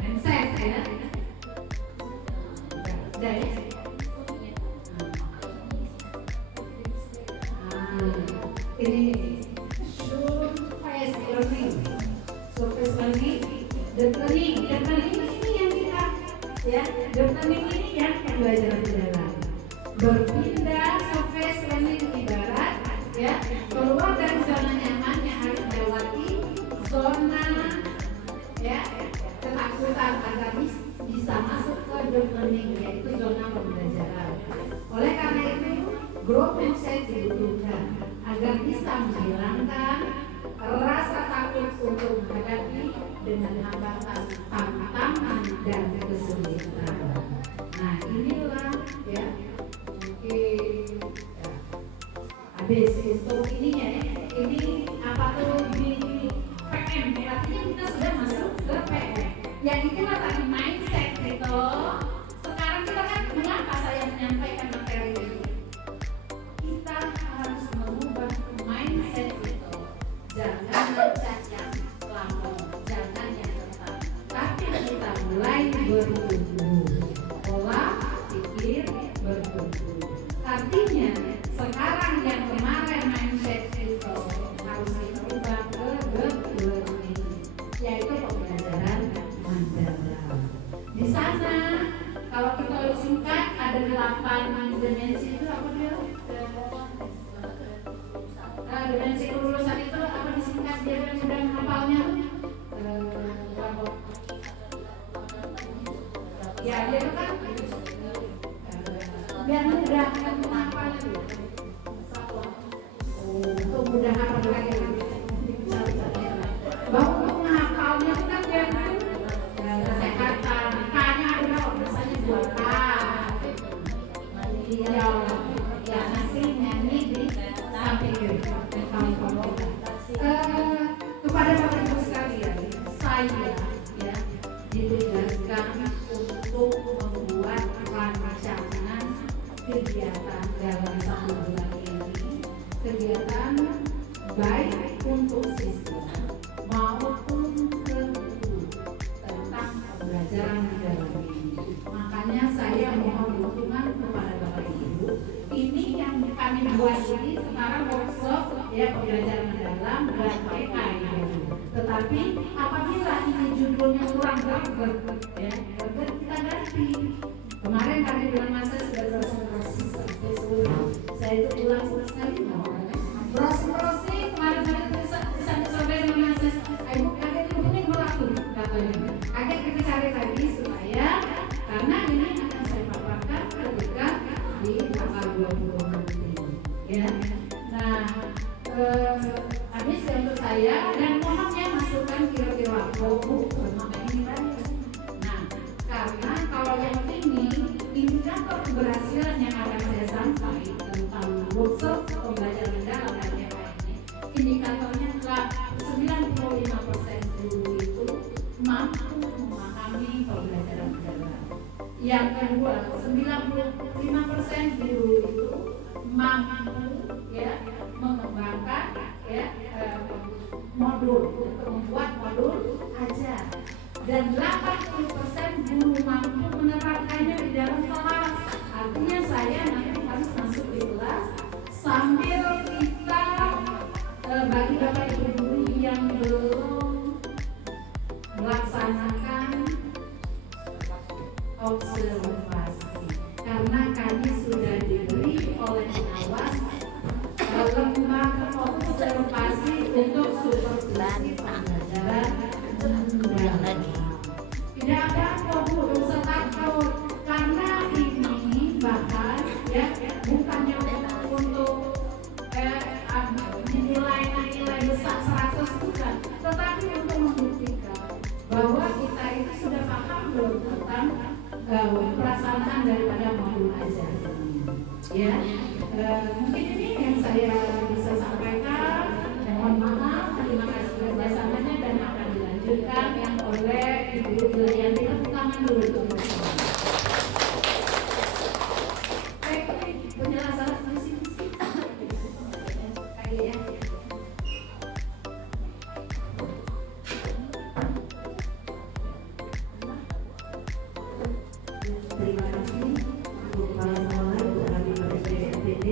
Mindset ya. Dari. Ini surface learning. Surface learning, deep learning ini yang kita ya, deep learning ini yang pembelajaran mendalam. Berpindah surface learning ibarat ya, keluar dari zona nyaman yang harus melewati zona ya ketakutan agar bisa masuk ke deep learning, yaitu zona pembelajaran. Oleh karena itu, growth mindset dibutuhkan agar bisa menghilangkan rasa takut untuk menghadapi dengan hambatan, tantangan dan kesulitan. Nah inilah ya mungkin ya, habis untuk ininya ya. Ini apa tuh di PM? Artinya kita sudah masuk ke PM. Ya itulah tadi mindset gitu. Sekarang kita kan mengapa saya menyampaikan materi ini? Kita harus mengubah mindset itu. Jangan mencat yang lampau, jangan yang tetap, tapi kita mulai bertumbuh, pola pikir bertumbuh. Artinya sekarang yang kemarin mindset itu harus kita ubah ke learning, yaitu pembelajaran mendalam. Di sana kalau kita singkat ada 8 dimensi itu apa dia? Dimensi kelulusan itu apa disingkat biar mudah hafalnya? Ya dia itu kan biar mudah menghafal itu. Untuk mudah hafal lagi. Bahwa untuk menghafalnya itu kan biar kesehatan. K-nya adalah biasanya buat K. Ya nasi nyanyi di samping kepada Bapak Ibu sekalian, saya ya ditugaskan untuk membuat rancangan kegiatan dalam satu kegiatan baik untuk siswa maupun guru tentang pembelajaran mendalam ini. Makanya saya mohon dukungan kepada Bapak Ibu. Ini yang kami buat ini sekarang workshop ya pembelajaran mendalam dan PKI. Tetapi apabila ini judulnya kurang greget ya, greget kita ganti. Kemarin kami dengan masa sudah proses saya itu ulang sekali proses kemarin saya sampai dengan masa ibu agak ini melakukan katanya agak kita cari lagi supaya karena ini akan saya paparkan ketika di tanggal 20 nanti ya. Nah habis untuk saya dan mohonnya masukkan kira-kira ini banyak. Nah karena kalau yang ini indikator keberhasilan yang akan saya sampaikan tentang workshop pembelajaran mendalam dan yang lainnya, indikatornya adalah 95% guru itu mampu memahami pembelajaran mendalam. Yang kedua, 95% guru itu mampu ya mengembangkan ya modul untuk membuat modul ajar. Dan 80% guru mampu menerapkannya di dalam kelas. Artinya saya nanti harus masuk di kelas sambil kita bagi Bapak Ibu guru yang belum melaksanakan observasi. Karena kami sudah diberi oleh pengawas lembaga observasi untuk supervisi pembelajaran. Tidak ada kok usah takut karena ini bahkan ya bukannya untuk nilai besar 100 bukan, tetapi untuk membuktikan bahwa kita itu sudah paham belum tentang pelaksanaan daripada modul ajar ini. Ya, mungkin ini yang saya bisa sampaikan. Mohon maaf, terima kasih kerjasamanya dan akan dilanjutkan yang oleh Ibu yang tepuk tangan dulu untuk penjelasan visi-misi ya. Terima kasih untuk kepala sekolah Ibu Abi PSDD.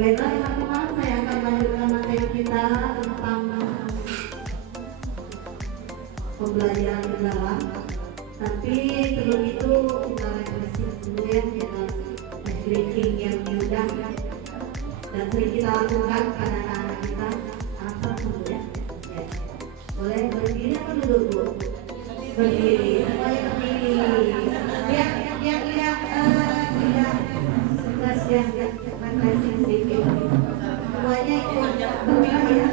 Baiklah teman-teman, saya akan lanjutkan materi kita tentang pembelajaran mendalam. Tapi sebelum itu kita refleksi dulu ya dengan drinking yang mudah dan sering kita lakukan pada anak-anak kita, anak dulu ya. Boleh berdiri atau duduk Bu? Berdiri, semuanya berdiri. Biar tidak stres ya, refleksi sedikit. Semuanya ikut berdiri ya.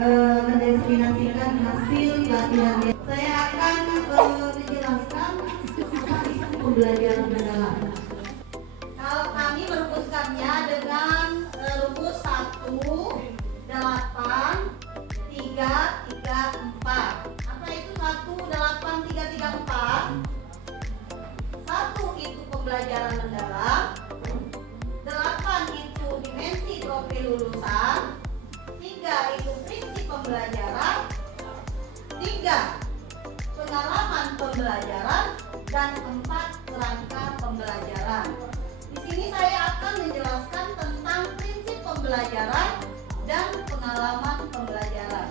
mendefinisikan hasil latihan. Saya akan menjelaskan apa itu pembelajaran mendalam. Kalau kami merumuskannya dengan rumus 1, 8, 3, 3, 4. Apa itu 1, 8, 3, 3, 4? 1 itu pembelajaran mendalam, 8 itu dimensi profil lulusan, 3 itu prinsip pembelajaran, 3 pengalaman pembelajaran, dan 4 kerangka pembelajaran. Di sini saya akan menjelaskan tentang prinsip pembelajaran dan pengalaman pembelajaran.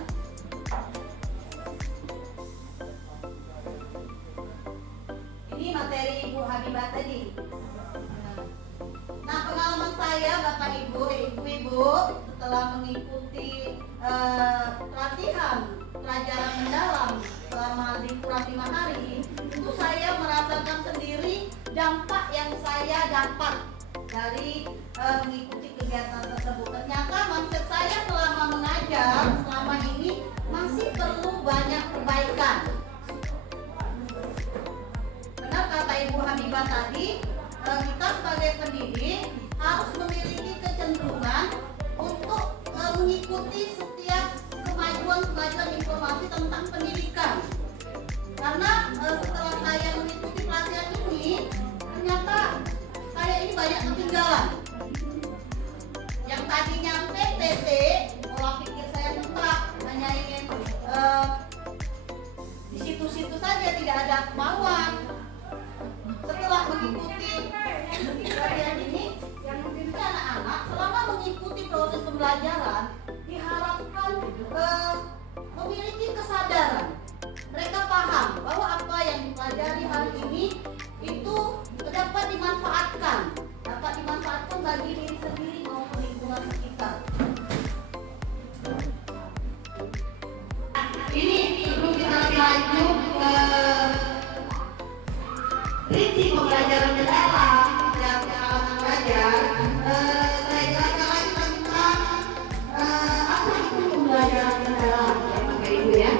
Ini materi Ibu Habibah tadi. Nah, pengalaman saya Bapak Ibu, Ibu-ibu setelah mengikuti pelatihan pelajaran mendalam selama kurang 5 hari, itu saya merasakan sendiri dampak yang saya dapat dari mengikuti kegiatan tersebut. Ternyata mindset saya selama mengajar selama ini masih perlu banyak perbaikan. Benar kata Ibu Habibah tadi, kita sebagai pendidik harus memiliki kecenderungan untuk mengikuti setiap kemajuan informasi tentang pendidikan. Karena setelah saya mengikuti pelatihan ini, ternyata saya ini banyak ketinggalan. Yang tadinya PPT, pola pikir saya mutlak, hanya ingin di situ-situ saja, tidak ada kemauan. Setelah mengikuti pelatihan ini, yang mungkin anak-anak selama mengikuti proses pembelajaran diharapkan memiliki kesadaran. Mereka paham bahwa apa yang dipelajari hari ini itu dapat dimanfaatkan bagi diri sendiri maupun lingkungan sekitar. Ini sebelum kita lanjut ke prinsip pembelajaran mendalam dan pengalaman belajar, saya jelaskan lagi tentang apa itu pembelajaran mendalam, ya Bapak Ibu ya.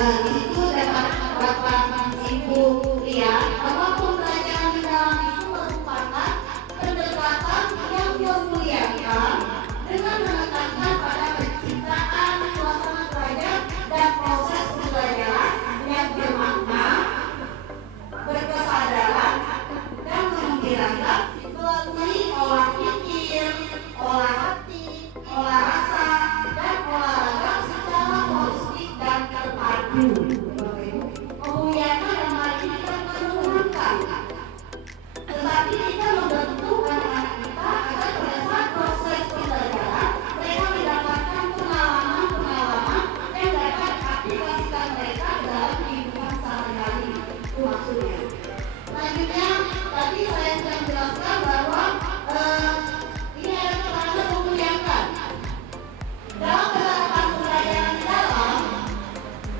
Di situ dapat Bapak Ibu lihat bahwa pembelajaran mendalam itu merupakan pendekatan yang memuliakan dengan menekankan pada penciptaan suasana belajar dan proses pembelajaran yang bermakna, berkesadaran, dan mengembirakan melalui olah pikir, olah hati, olah rasa, dan olahraga secara holistik dan terpadu. Memuliakan yang mari kita menurunkan, tetapi kita membentuk anak-anak kita agar pada saat proses pembelajaran mereka mendapatkan pengalaman-pengalaman yang dapat aplikasikan mereka dalam kehidupan sehari-hari. Itu maksudnya. Selanjutnya, tadi saya sudah menjelaskan bahwa ini adalah kerangka memuliakan. Dalam penerapan pembelajaran dalam,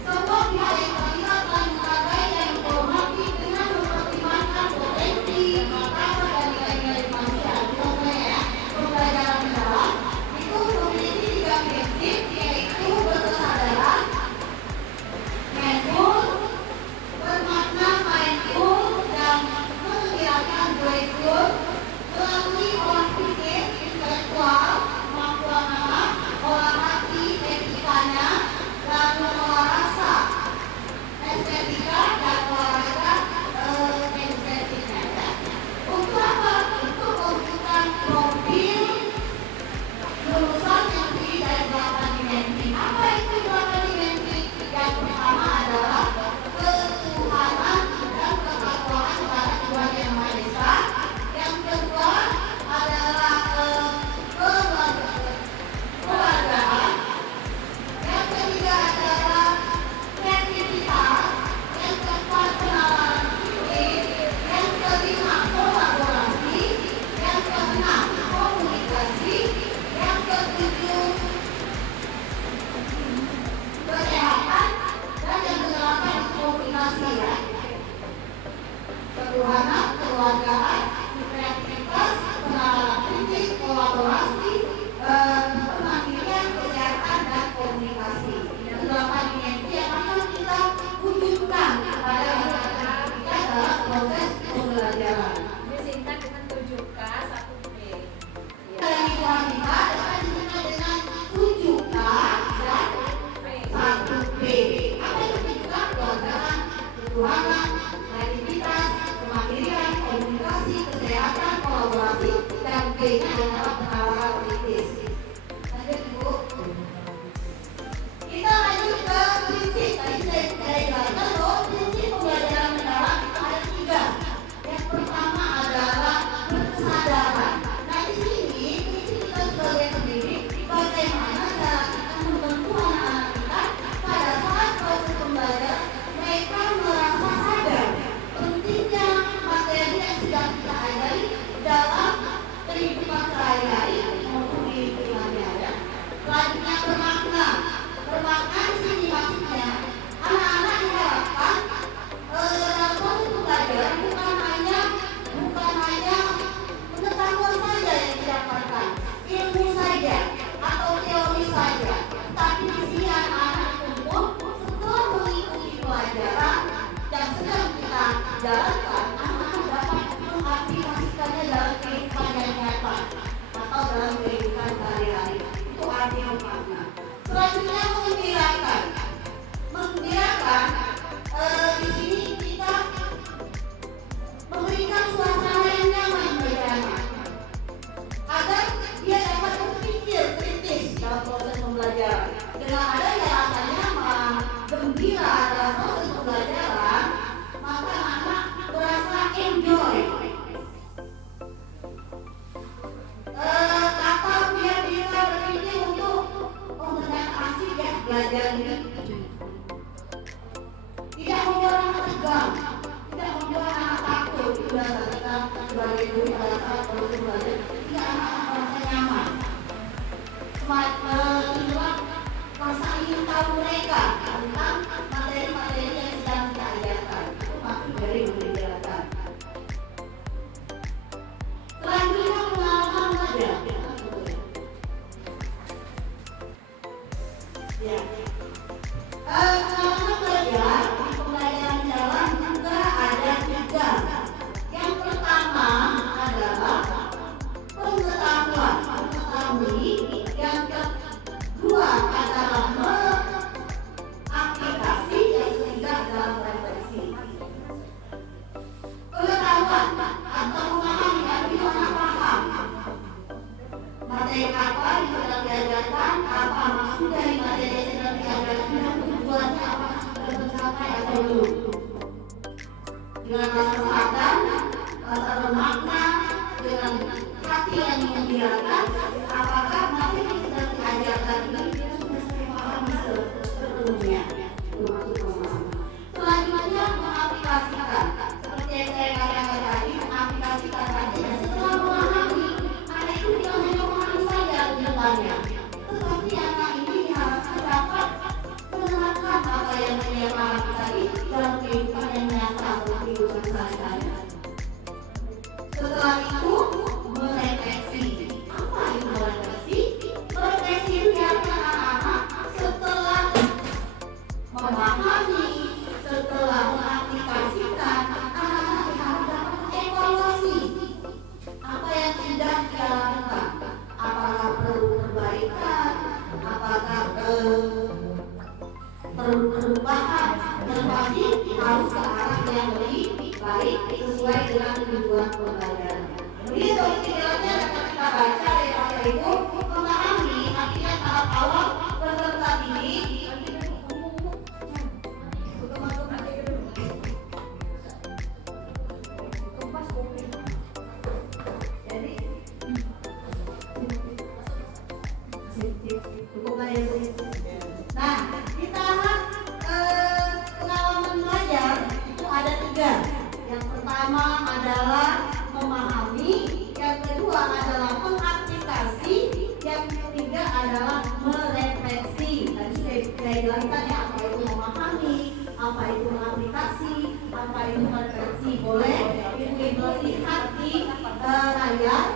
semua pihak yang belajar ini tidak membuat anak tegang, tidak membuat anak takut. Juga kita sebagai guru pada saat proses belajar, tidak anak merasa nyaman. Inilah rasa ingin tahu mereka tentang materi-materi yang sedang kita ajarkan. Itu maksud dari menjelaskan. Selanjutnya pengalaman belajar. Ya. Pengalaman belajar di pembelajaran jalan juga ada 3. Yang pertama adalah pengetahuan, mengetahui. Yang kedua adalah aplikasi, yang ketiga adalah refleksi. Pengetahuan atau memahami, artinya paham materi apa yang sedang diajarkan, apa maksud dari materi yang sedang diajarkan, dan tujuannya apakah sudah tercapai atau belum. Dengan rasa sadar, rasa bermakna, dengan hati yang menggembirakan, apakah materi yang sedang diajarkan ini sudah saya pahami sepenuhnya. Itu maksud pemahaman. Selanjutnya mengaplikasikan, seperti yang saya katakan tadi, mengaplikasikan saja. Setelah memahami, anak itu tidak hanya memahami saja jawabannya, tetapi anak ini diharapkan dapat menerapkan apa yang dia pahami tadi dalam kehidupan yang nyata atau kehidupan sehari-hari. Setelah itu merefleksi. Apa itu merefleksi? Merefleksi itu diartikan anak-anak setelah memahami, setelah mengaplikasikan, anak-anak harus dapat evaluasi apa yang sudah dia lakukan. Apakah perlu perbaikan? Apakah perlu perubahan? Terpasti harus ke arah yang lebih baik sesuai dengan tujuan pembelajaran. Begitu istilahnya dapat kita baca yaitu memahami artinya tahap awal peserta didik. Jadi cukup ya. Nah, di tahap pengalaman belajar itu ada 3. Yang pertama adalah memahami, yang kedua adalah mengaplikasi, yang ketiga adalah merefleksi. Tadi saya jelaskan ya, apa itu memahami, apa itu mengaplikasi, apa itu merefleksi. Boleh ibu-ibu lihat di layar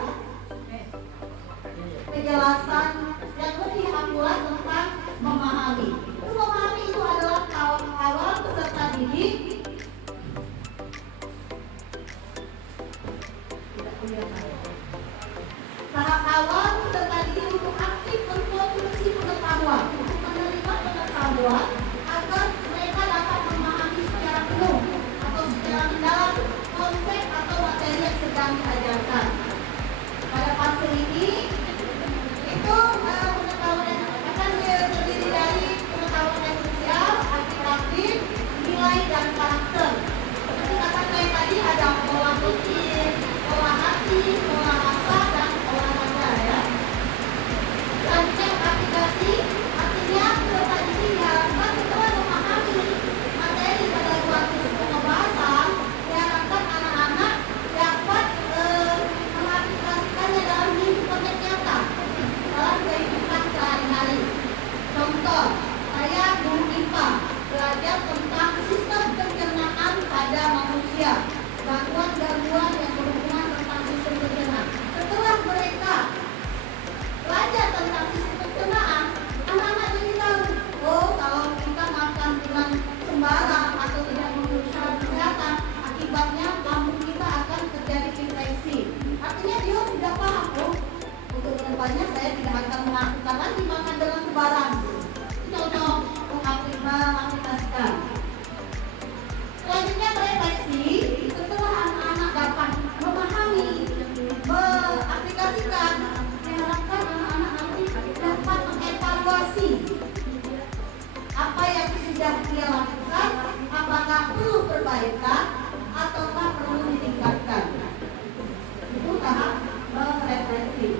penjelasan yang lebih akurat tentang memahami. Memahami itu adalah tahap awal peserta didik tahap awal peserta didik untuk aktif mengkonsumsi pengetahuan, untuk menerima pengetahuan agar mereka dapat memahami secara penuh atau secara mendalam konsep atau materi yang sedang diajarkan. Pada fase ini itu pengetahuan yang akan terdiri dari pengetahuan esensial, aktif, nilai dan karakter. Seperti kata saya tadi ada pola pikir, pola hati, pola rasa dan olahraga ya. Selanjutnya aplikasi, artinya peserta didik diharapkan setelah memahami materi pada suatu pembahasan, diharapkan anak-anak dapat mengaplikasikannya dalam kehidupan yang nyata, dalam kehidupan sehari-hari. Contoh, saya guru IPA belajar tentang sistem pencernaan pada manusia, gangguan-gangguan yang berhubungan tentang sistem pencernaan. Setelah mereka belajar tentang sistem pencernaan, anak-anak jadi tahu, oh kalau kita makan dengan sembarang atau tidak mengurus syarat kesehatan, akibatnya lambung kita akan terjadi infeksi. Artinya dia sudah paham, oh untuk kedepannya saya tidak akan melakukan lagi makan dengan sembarang. Contoh mengaplikasikan. Selanjutnya refleksi. Setelah anak-anak dapat memahami, mengaplikasikan, diharapkan anak-anak nanti dapat mengevaluasi apa yang sudah dia lakukan, apakah perlu perbaikan ataukah perlu ditingkatkan. Itu tahap merefleksi.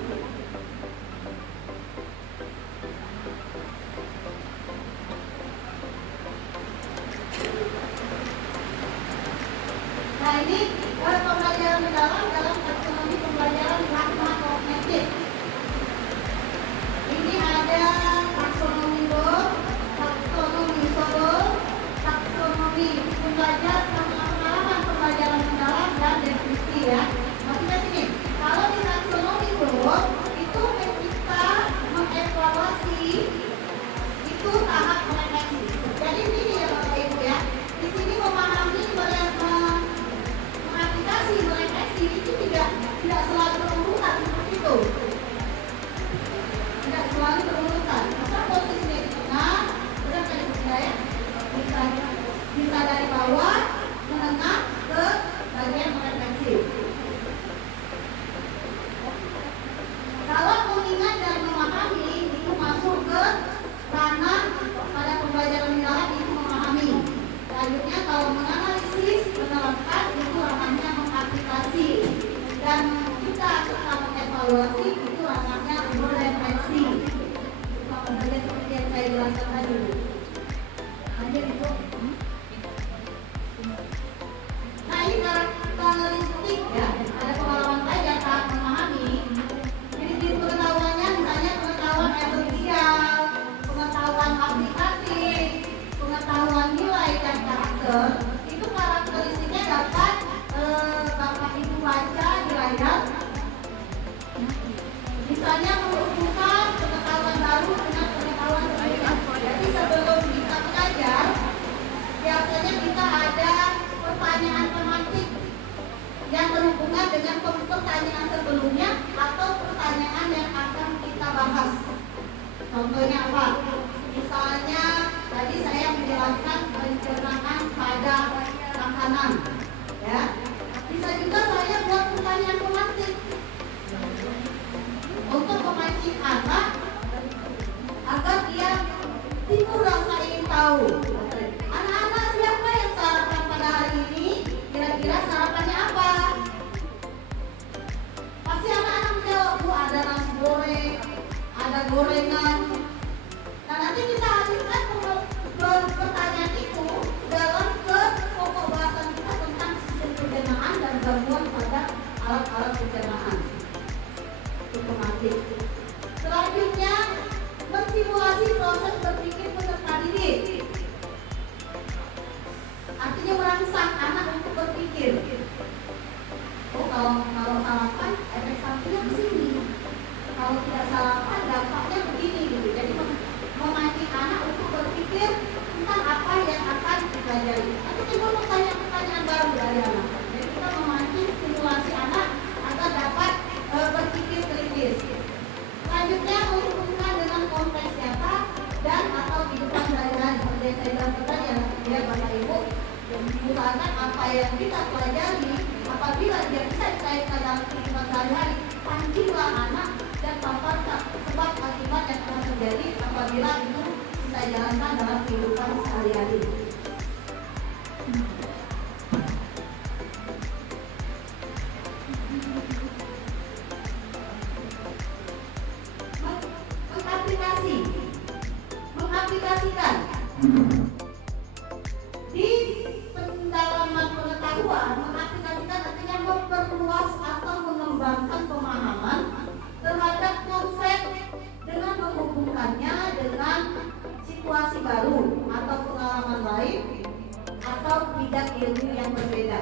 pertanyaan sebelumnya atau pertanyaan yang akan kita bahas. Contohnya apa? Misalnya tadi saya menjelaskan pencernaan pada makanan, ya. Bisa juga saya buat pertanyaan pemantik untuk memancing anak agar dia timbul rasa ingin tahu. Anak-anak siapa yang sarapan pada hari ini? Kira-kira sarapannya apa? Pasti anak-anak menjawab, Bu, ada nasi goreng, ada gorengan. Nah, nanti kita alihkan pertanyaan itu dalam ke pokok bahasan kita tentang sistem pencernaan dan gangguan pada alat-alat pencernaan. Otomatis. Selanjutnya, mensimulasi proses berpikir peserta didik. Artinya merangsang anak untuk berpikir. Oh, kalau sarapan, efek sampingnya ke sini. Kalau tidak sarapan, dampaknya begini gitu. Jadi memancing anak untuk berpikir tentang apa yang akan dipelajari. Nanti timbul pertanyaan baru dari anak. Jadi kita memancing simulasi anak agar dapat berpikir kritis. Selanjutnya menghubungkan dengan konteks nyata dan atau kehidupan sehari-hari seperti yang saya bilang tadi ya Bapak Ibu. Misalkan apa yang kita pelajari apabila dia bisa dikaitkan dalam kehidupan sehari-hari, pancinglah anak dan paparkan sebab akibat yang akan terjadi apabila itu kita jalankan dalam kehidupan sehari-hari. Mengaplikasikan di pendalaman pengetahuan. Mengaplikasikan artinya memperluas atau mengembangkan pemahaman terhadap konsep dengan menghubungkannya dengan situasi baru atau pengalaman lain atau tidak ilmu yang berbeda.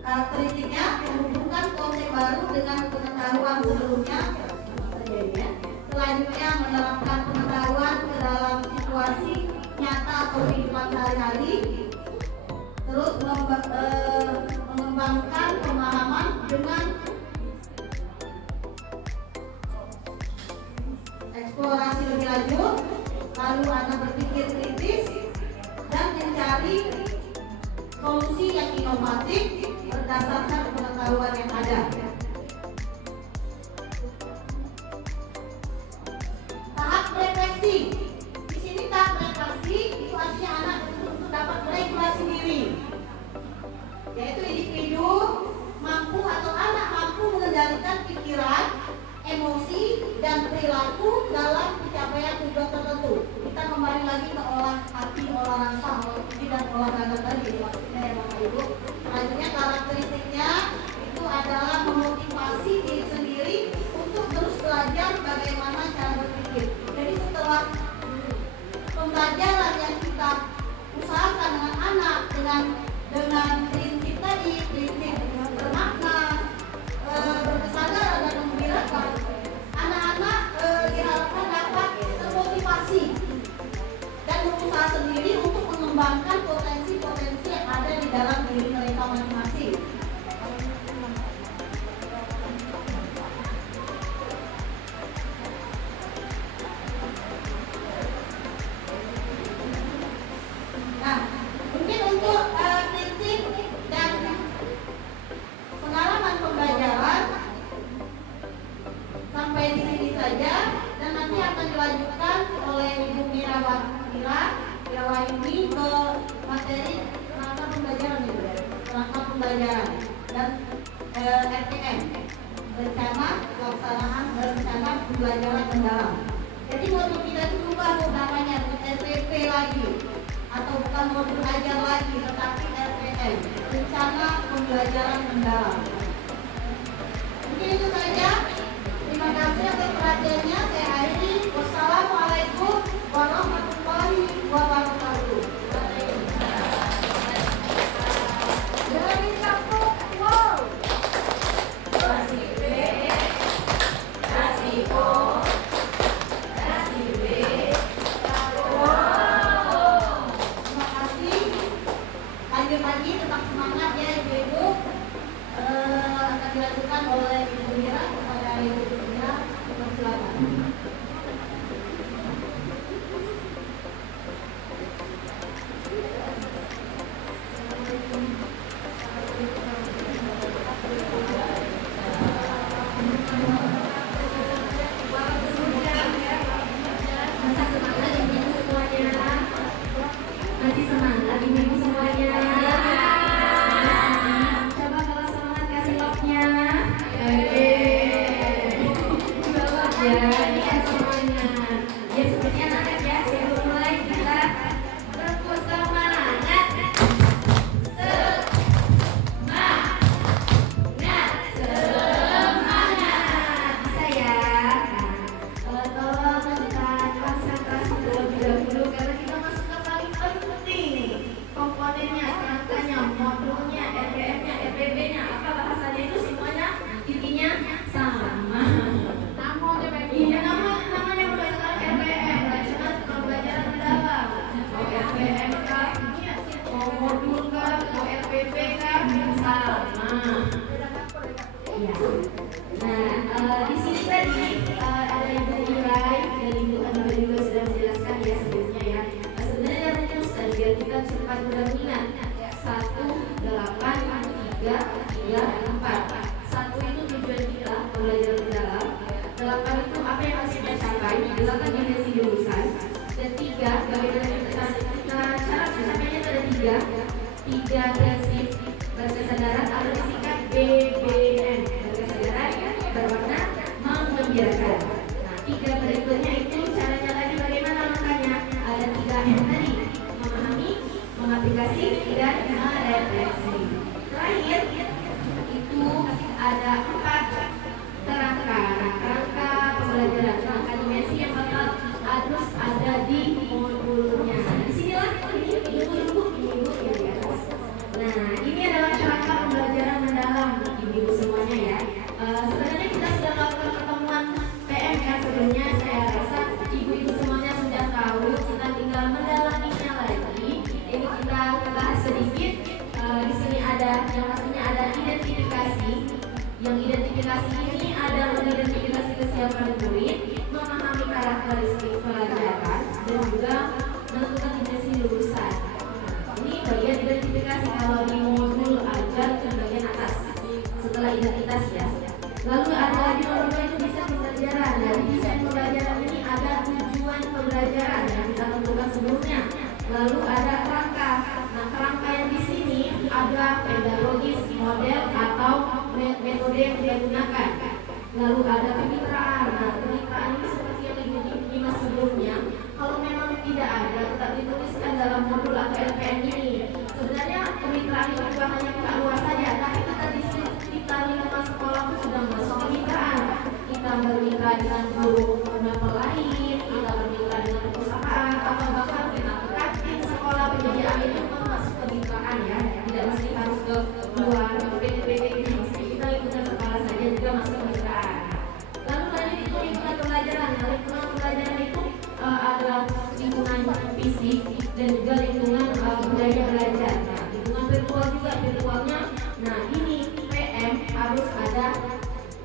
Karakteristiknya menghubungkan konsep baru dengan pengetahuan sebelumnya. Selanjutnya menerapkan pengetahuan ke dalam situasi nyata atau kehidupan sehari-hari. Terus mengembangkan pemahaman dengan eksplorasi lebih lanjut, lalu anak berpikir kritis dan mencari solusi yang inovatif berdasarkan pengetahuan yang ada. Tahap refleksi. Di sini tahap refleksi itu artinya anak untuk dapat meregulasi diri, yaitu individu mampu atau anak mampu mengendalikan pikiran, emosi dan perilaku dalam pencapaian tujuan tertentu. Kita kembali lagi ke olah hati, olah rasa, olah hati dan olahraga tadi maksudnya ya Bapak Ibu. Selanjutnya karakteristiknya itu adalah memotivasi diri sendiri untuk terus belajar bagaimana cara berpikir. Jadi setelah pembelajaran yang kita usahakan dengan anak dengan prinsip tadi, prinsip bermakna, berkesadaran dan menggembirakan, anak-anak diharapkan dapat termotivasi dan berusaha sendiri untuk mengembangkan potensi-potensi yang ada di dalam diri mereka masing-masing. Nah, mungkin untuk prinsip dan pengalaman pembelajaran sampai di sini saja, dan nanti akan dilanjutkan oleh Ibu Mirawaini ke materi kerangka pembelajaran itu, kerangka pembelajaran dan RPM, rencana pelaksanaan rencana pembelajaran mendalam. Jadi modul kita itu berubah namanya RPP lagi, atau bukan modul ajar lagi, tetapi RPM, rencana pembelajaran mendalam. Mungkin itu saja. Terima kasih atas perhatiannya. Saya akhiri. Wassalamualaikum warahmatullahi wabarakatuh. Dari satu, wow. Kasih B, kasih O, kasih B, wow. Terima kasih. Lanjut lagi, tetap semangat ya Ibu-Ibu. ya, ya semuanya. Ya seperti anak ya, sebelum mulai kita bersemangat. Semangat, bisa ya. Tolong kita konsentrasi terlebih dahulu karena kita masuk ke paling penting. Komponennya, kerangkanya, modulnya, RPM-nya, RPB-nya, apa bahasanya itu semuanya intinya sama. Iya, namanya mulai sekarang RPM, Rancungan Pembelajaran Mendalam. Mau RPM kah? Mau modul kah? Mau RPB kah? Sama. Ya. Nah, di sini tadi ada Ibu Irai dan Ibu Anwar juga sudah menjelaskan ya sebelumnya ya. Sebenarnya rumus dan biar kita cepat mengingat 1, 8, 3, 4. 1 itu tujuan kita belajar mendalam. 8 itu apa yang harus kita capai. 8 dimensi jurusan. Dan 3 bagaimana kita cara mencapainya ada 3. 3 prinsip berkesadaran atau disingkat BBM. Berkesadaran berwarna menggembirakan. Nah, 3 berikutnya itu caranya lagi bagaimana makanya ada 3M tadi: memahami, mengaplikasi, dan merefleksi. Terakhir itu ada 4 kerangka pembelajaran, kerangka dimensi yang bakal harus ada di modulnya. Di sinilah ini ibu-ibu yang di atas. Nah, ini adalah kerangka pembelajaran mendalam ibu-ibu semuanya ya. Sebenarnya kita sudah melakukan pertemuan PM kan sebelumnya. Saya rasa ibu-ibu semuanya sudah tahu. Kita tinggal mendalaminya lagi. Ini kita bahas sedikit. Di sini ada yang pastinya ada identifikasi. Yang identifikasi ini ada mengidentifikasi kesiapan murid, memahami karakteristik pelajaran, dan juga menentukan dimensi jurusan. Ini bagian identifikasi kalau di modul ajar ke bagian atas setelah identitas ya. Lalu ada lagi nomor 2 itu desain pembelajaran. Dari desain pembelajaran ini ada tujuan pembelajaran yang kita tentukan sebelumnya. Lalu ada kerangka. Nah, kerangka yang di sini ada pedagogis, model atau metode yang kita gunakan. Lalu ada kemitraan. Nah, kemitraan ini seperti yang Ibu Dimas sebelumnya. Kalau memang tidak ada, tetap dituliskan dalam modul atau LPM ini. Sebenarnya kemitraan itu bukan hanya buka luar saja, tapi kita lingkungan sekolah itu sudah masuk kemitraan. Kita bermitra dengan guru lain, kita bermitra dengan perusahaan, atau bahkan kita kantin sekolah penjajahan itu masuk kemitraan ya. Tidak mesti harus ke luar PT-PT ini, mesti kita lingkungan sekolah saja juga masuk kemitraan. Lalu lanjut itu lingkungan pembelajaran. Nah, lingkungan pembelajaran itu ada lingkungan fisik dan juga lingkungan budaya belajar. Nah, lingkungan virtual juga, virtualnya. Nah, ini PM harus ada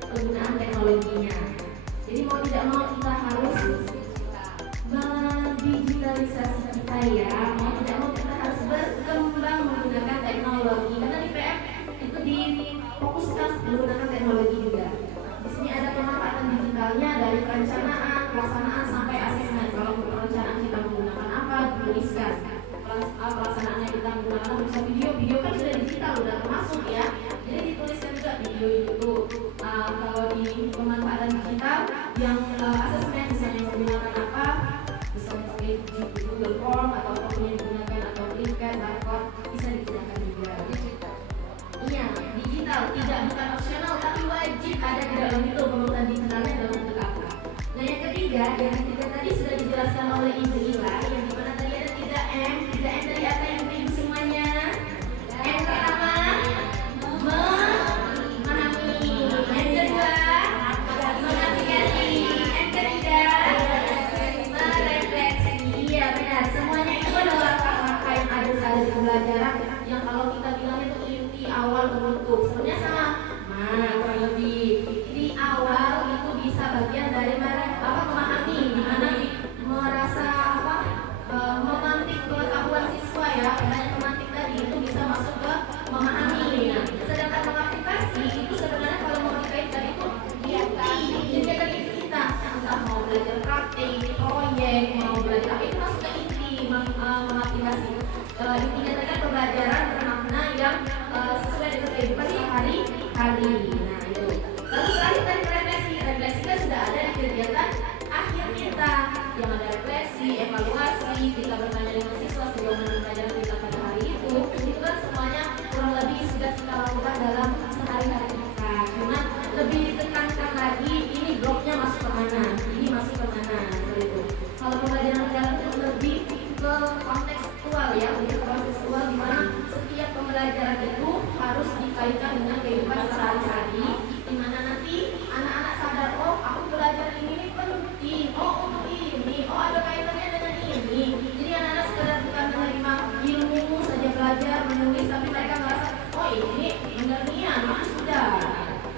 penggunaan teknologinya. Jadi mau tidak mau kita harus mendigitalisasi kita ya. Mau tidak mau kita harus berkembang menggunakan teknologi. Karena di PM itu difokuskan menggunakan teknologi juga. Di sini ada pemanfaatan digitalnya dari perencanaan, pelaksanaan sampai asesmen. Kalau perencanaan kita menggunakan apa, dituliskan. Pelaksanaannya kita menggunakan bisa video kan sudah digital, sudah termasuk ya. Jadi dituliskan juga video itu. Kalau di pemanfaatan digital yang asesmen misalnya menggunakan apa, misalnya pakai Google Form atau apapun yang digunakan atau berikan barcode bisa digunakan juga. Iya, digital tidak bukan opsional tapi wajib ada di dalam itu. Pemanfaatan digitalnya dalam bentuk apa? Nah, yang ketiga tadi sudah dijelaskan oleh Ibu Ila, yang dimana tadi ada 3M. 3M dari apa ibu-ibu semuanya? M pertama memahami, yang kedua mengaplikasi, yang ketiga merefleksi. Iya benar, semuanya itu adalah langkah-langkah yang ada di pembelajaran yang kalau kita bilang itu inti awal membentuk. Sebenarnya sama, kurang lebih di awal itu bisa bagian dari memahami, dimana merasa memantik pengetahuan siswa ya. Banyak memantik tadi itu bisa masuk ke memahami. Nah, sedangkan mengaplikasi itu sebenarnya kalau mau dikaitkan itu inti kegiatan kita, entah mau belajar praktik, proyek, mau belajar apa itu masuk ke inti mengaplikasi. Intinya tadi kan pembelajaran bermakna yang sesuai dengan kehidupan sehari-hari. Nah itu. Lalu terakhir tadi refleksi kan sudah ada di kegiatan masuk ke mana itu. Kalau pembelajaran mendalam itu lebih ke kontekstual ya, lebih kontekstual di mana setiap pembelajaran itu harus dikaitkan dengan kehidupan sehari-hari, di mana nanti anak-anak sadar, oh aku belajar ini penting, oh untuk ini, oh ada kaitannya dengan ini. Jadi anak-anak sekedar bukan menerima ilmu saja belajar menulis, tapi mereka merasa oh ini pengertian sudah.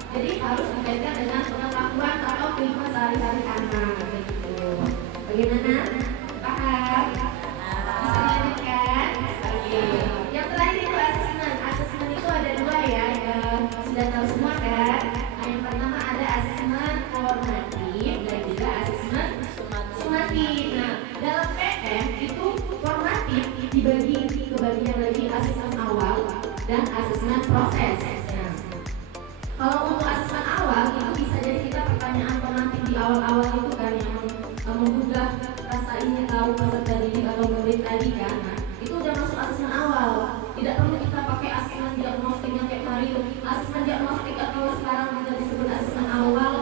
Jadi harus dikaitkan dengan pengetahuan atau kehidupan sehari-hari anak. Begitu. Bagaimana? Paham? Bisa dilanjutkan? Oke. Yang terakhir itu asesmen. Asesmen itu ada dua ya. Sudah tahu semua kan? Yang pertama ada asesmen formatif dan juga asesmen sumatif. Nah, dalam PM itu formatif dibagi ke bagian lagi asesmen awal dan asesmen proses. Nah, kalau untuk asesmen awal itu bisa jadi kita pertanyaan pengantin di awal-awal itu kan yang menggugah rasa ingin tahu peserta didik atau murid tadi kan. Nah, itu udah masuk asesmen awal. Tidak perlu kita pakai asesmen diagnostik yang tiap hari itu. Asesmen diagnostik atau sekarang kita disebut asesmen awal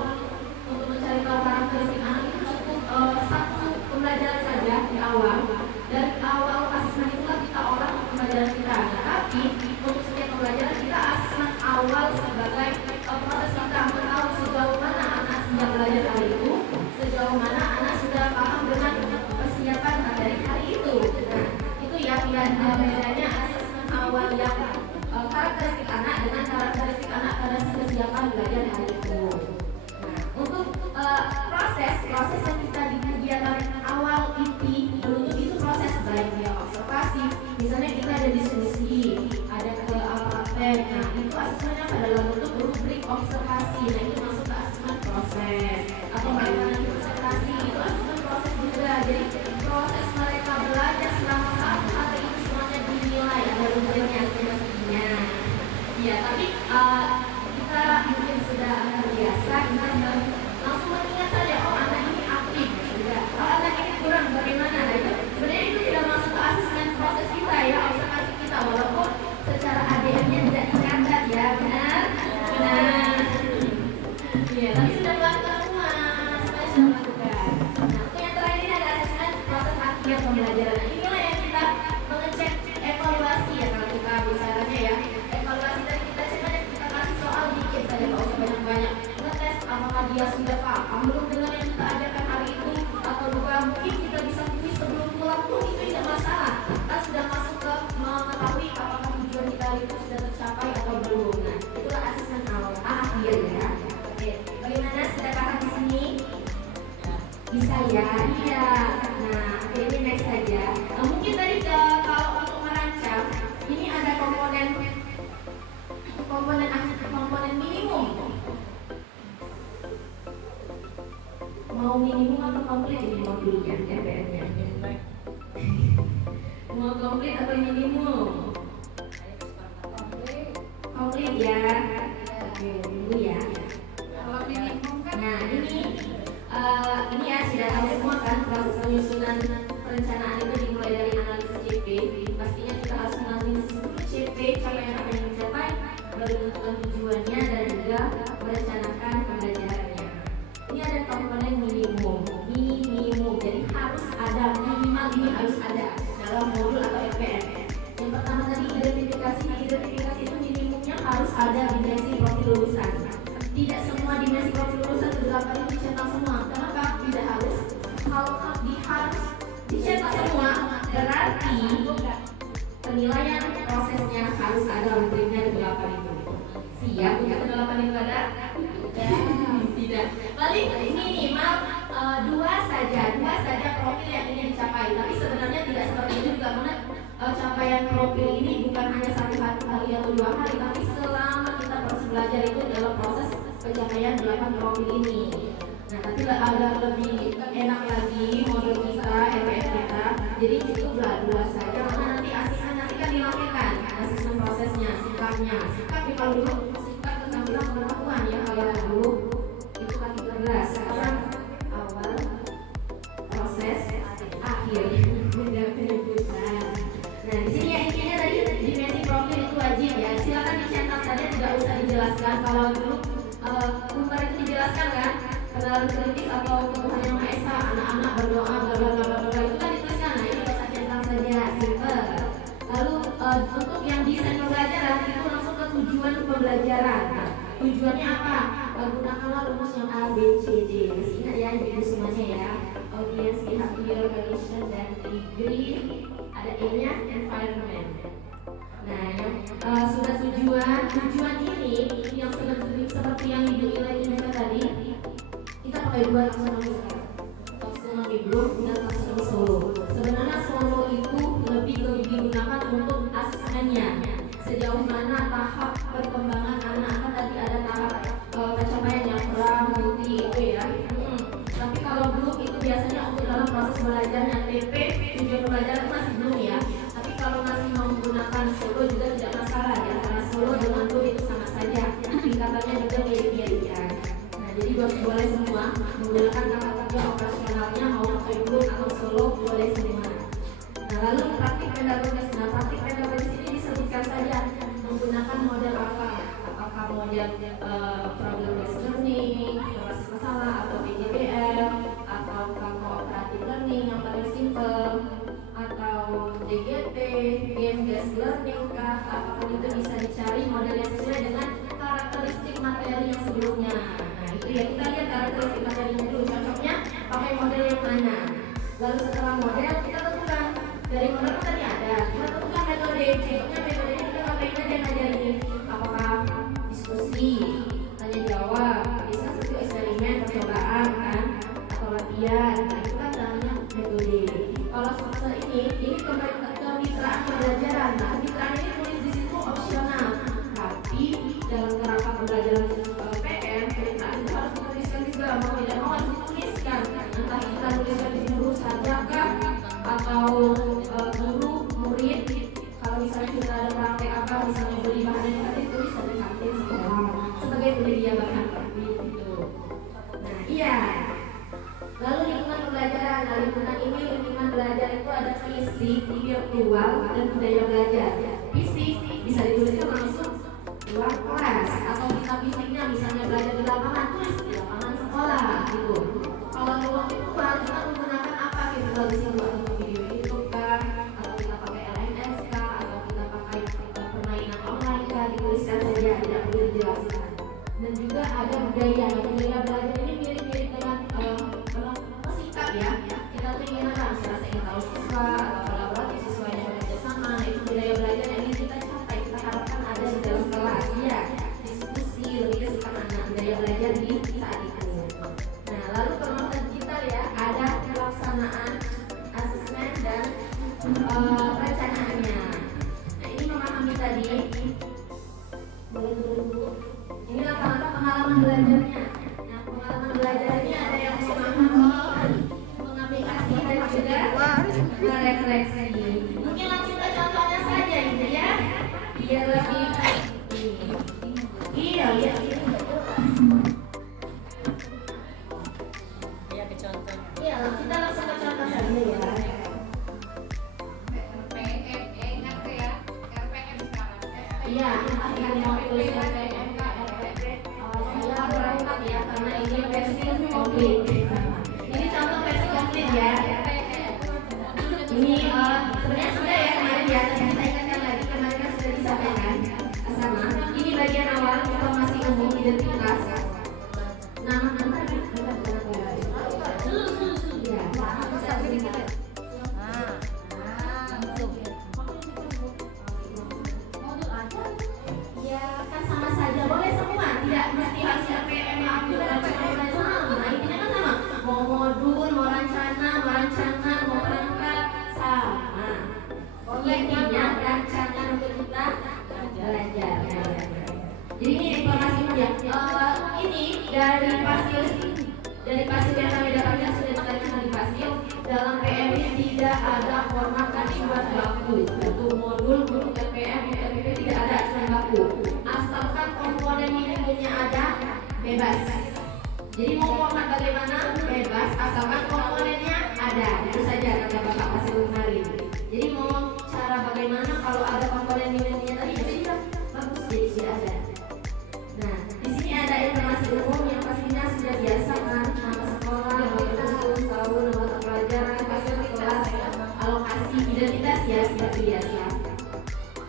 untuk mencari tahu karakteristik anak itu cukup satu pembelajaran saja di awal. Dari awal asesmen itulah kita olah pembelajaran kita. Nah, tapi untuk setiap pembelajaran kita asesmen awal sebagai proses kita tahu sejauh mana anak sudah belajar hari itu, sejauh mana anak sudah paham dengan persiapan dari hari itu. Nah, itu ya bedanya asesmen awal yang karakteristik anak dengan karakteristik anak pada kesiapan belajar hari itu. Nah, untuk proses yang kita di kegiatan awal inti dulu itu proses baik ya observasi. Misalnya kita ada diskusi, ada ke praktek. Nah, itu asesmennya pada dalam bentuk rubrik observasi. Nah, itu masuk ke asesmen proses. Atau bagaimana presentasi itu asesmen proses juga. Jadi proses mereka belajar selama 1 hari itu semuanya dinilai, ada rubriknya semestinya. Ya, tapi kita mungkin sudah terbiasa, kita langsung mengingat saja, oh anak ini aktif, sudah. Oh anak ini kurang, bagaimana? Nah, itu sebenarnya itu tidak masuk ke asesmen proses kita ya, observasi kita, walaupun secara ADN-nya tidak dicatat ya, benar? Benar. Ya, tapi sudah melakukan semua, semuanya sudah melakukan. Nah, yang terakhir ada asesmen proses akhir pembelajaran. Nah, inilah yang kita mengecek evaluasi ya, kalau kita bicaranya ya. Evaluasi tadi kita cek aja, kita kasih soal dikit saja, nggak usah banyak-banyak. Ngetes apakah dia sudah paham belum dengan yang kita ajarkan hari itu, atau juga mungkin kita bisa kuis sebelum pulang pun itu tidak masalah. Kita sudah masuk ke mengetahui apakah tujuan kita itu sudah tercapai atau belum. Nah, itulah asesmen awal akhir ya. Oke, bagaimana sudah paham di sini? Bisa ya? Iya. Nah, oke, ini next saja. Mungkin tadi kalau untuk merancang ini ada komponen minimum. Mau minimum atau komplit ini modulnya, RPM-nya? Mau komplit atau minimum? Komplit ya. Oke, dulu ya. Kalau minimum kan? Nah, ini ya sudah tahu semua kan proses penyusunan perencanaan itu dimulai dari analisis CP. Pastinya kita harus mengambil CP capaian apa yang dicapai, baru menentukan tujuannya dan juga merencanakan pembelajarannya. Ini ada komponen minimum. Jadi harus ada minimal, ini harus ada dalam modul atau FPM. Yang pertama tadi identifikasi itu minimumnya harus ada dimensi profil lulusan. Tidak semua dimensi profil lulusan ke-8 itu dicetak semua. Kenapa? Tidak harus. Kalau harus dicetak semua, berarti penilaian prosesnya harus ada rubriknya ke-8 itu. Siap untuk ke-8 itu ada? Tidak. Paling minimal dua saja profil yang ingin dicapai. Tapi sebenarnya tidak seperti itu juga, karena capaian profil ini bukan hanya 1 hari atau 2 hari, tapi selama kita proses belajar itu dalam proses pencapaian 8 profil ini. Nah, tapi ada lebih enak lagi modul kita, RPM kita. Jadi cukuplah 2 saja, karena nanti asesmen nanti kan dilahirkan asesmen prosesnya, sikapnya. Sikap di kalau dulu sikap tentang bilang pengetahuan ya, kalau dulu itu kan 13. Sekarang awal, proses, akhir. Nah, di sini ya intinya tadi dimensi profil itu wajib ya. Silakan dicetak saja, tidak usah dijelaskan. Kalau dulu Unpar itu dijelaskan kan, pada kritis atau Tuhan yang Maha Esa, anak-anak berdoa bla bla bla bla bla, itu kan dituliskan. Nah ini bahasa centang saja, simple. Lalu untuk yang desain pembelajaran itu langsung ke tujuan pembelajaran. Nah, tujuannya apa? Gunakanlah rumus yang A, B, C, D. Masih ingat ya ibu semuanya ya. Audience, behavior, relation, dan degree. Ada E-nya, environment. Nah, yang sudah tujuan ini yang seperti yang Ibu Ila juga tadi, kita pakai dua taksonomi sekarang. Taksonomi Bloom dan taksonomi Solo. Sebenarnya Solo itu lebih digunakan untuk asesmennya. Sejauh mana tahap perkembangan anak, kan tadi ada tahap pencapaian yang multi itu ya. Tapi kalau Bloom itu biasanya untuk dalam proses belajarnya TP, tujuan pembelajaran masih belum ya. Tapi kalau masih mau menggunakan Solo juga tidak masalah ya, karena Solo dengan Bloom itu sama saja, tingkatannya juga mirip-mirip ya. Nah jadi boleh semua menggunakan kata kerja operasionalnya mau pakai Bloom atau Solo boleh semua. Nah lalu praktik pedagogis. Nah praktik pedagogis ini disebutkan saja menggunakan model apa? Apakah model problem based learning, berbasis masalah, atau PJBL, atau cooperative learning yang paling simple, atau DGT, game based learning kah? Apapun itu bisa dicari model yang sesuai dengan karakteristik materi yang sebelumnya. Nah itu ya, kita lihat karakteristik materinya dulu, cocoknya pakai model yang mana. Lalu setelah model kita tentukan, dari model kan tadi ada, kita tentukan metode. Contohnya metodenya kita ngapain aja ngajarin? Apakah diskusi, tanya jawab, bisa itu eksperimen, percobaan kan, atau latihan. Nah itu kan namanya metode. Kalau semester ini kemitraan pembelajaran. Nah kemitraan ini tulis di situ opsional, tapi dalam kerangka pembelajaran PM, kemitraan itu harus dituliskan juga, mau tidak mau harus dituliskan. Entah kita tuliskan di guru saja kah, atau guru, murid. Kalau misalnya kita ada praktek apa, misalnya beli bahan yang tadi tulis ada kantin sebagai penyedia bahan praktik gitu. Nah iya. Lalu lingkungan pembelajaran. Nah lingkungan ini, lingkungan belajar itu ada fisik, virtual, dan budaya belajar. Fisik bisa dituliskan langsung luar kelas, atau kita fisiknya misalnya belajar di lapangan, tulis di lapangan sekolah gitu. Kalau ruang virtual kita menggunakan apa virtual di sini? Atau video itu kah, atau kita pakai LMS kah, atau kita pakai permainan online kah, dituliskan saja, tidak perlu dijelaskan. Dan juga ada budaya belajar ini mirip-mirip dengan sikap ya. Kita ingin apa? Rasa ingin tahu siswa, atau kolaboratif siswanya bekerja sama. Nah itu budaya belajar yang ingin kita capai, kita harapkan ada di dalam kelas ya. Diskusi, lebih ke sikap anak, budaya belajar di saat itu. Nah lalu permasalahan digital ya, ada pelaksanaan asesmen dan perencanaannya. Nah ini memahami tadi. Boleh dulu. Ini rata-rata pengalaman belajarnya. Nah pengalaman belajarnya ada yang memahami, mengaplikasikan juga merefleksi. Mungkin langsung ke contohnya saja gitu ya, biar lebih iya lihat ini. Iya ke contohnya. Iya kita langsung ke contoh saja ya. Iya, akan mau tulis RPM, RPP. Saya berangkat ya, karena ini versi komplit. Ini contoh versi komplit ya. Ini sebenarnya sudah ya kemarin ya, tapi saya ingatkan lagi kemarin kan sudah disampaikan sama. Ini bagian awal informasi umum identitas. Nama ya kan sama saja, boleh semua, tidak mesti harus RPM aku dan sama. Nah intinya kan sama, mau modul, mau rencana, mau berangkat sama. Intinya rancangan untuk kita belajar. Jadi ini informasi ya. Ini dari Pasil yang kami dapatkan sudah dikatakan di Pasil, dalam PM ini tidak ada format acuan baku untuk modul, untuk RPM, RPP tidak ada acuan baku. Asalkan komponen ilmunya ada, bebas. Jadi mau format bagaimana? Bebas, asalkan komponennya ada. Itu saja kata Bapak Pasil kemarin. Jadi mau cara bagaimana kalau ada komponen ilmunya tadi ya sudah bagus, jadi sudah ada. Nah, di sini ada informasi umum yang pastinya sudah biasa kan.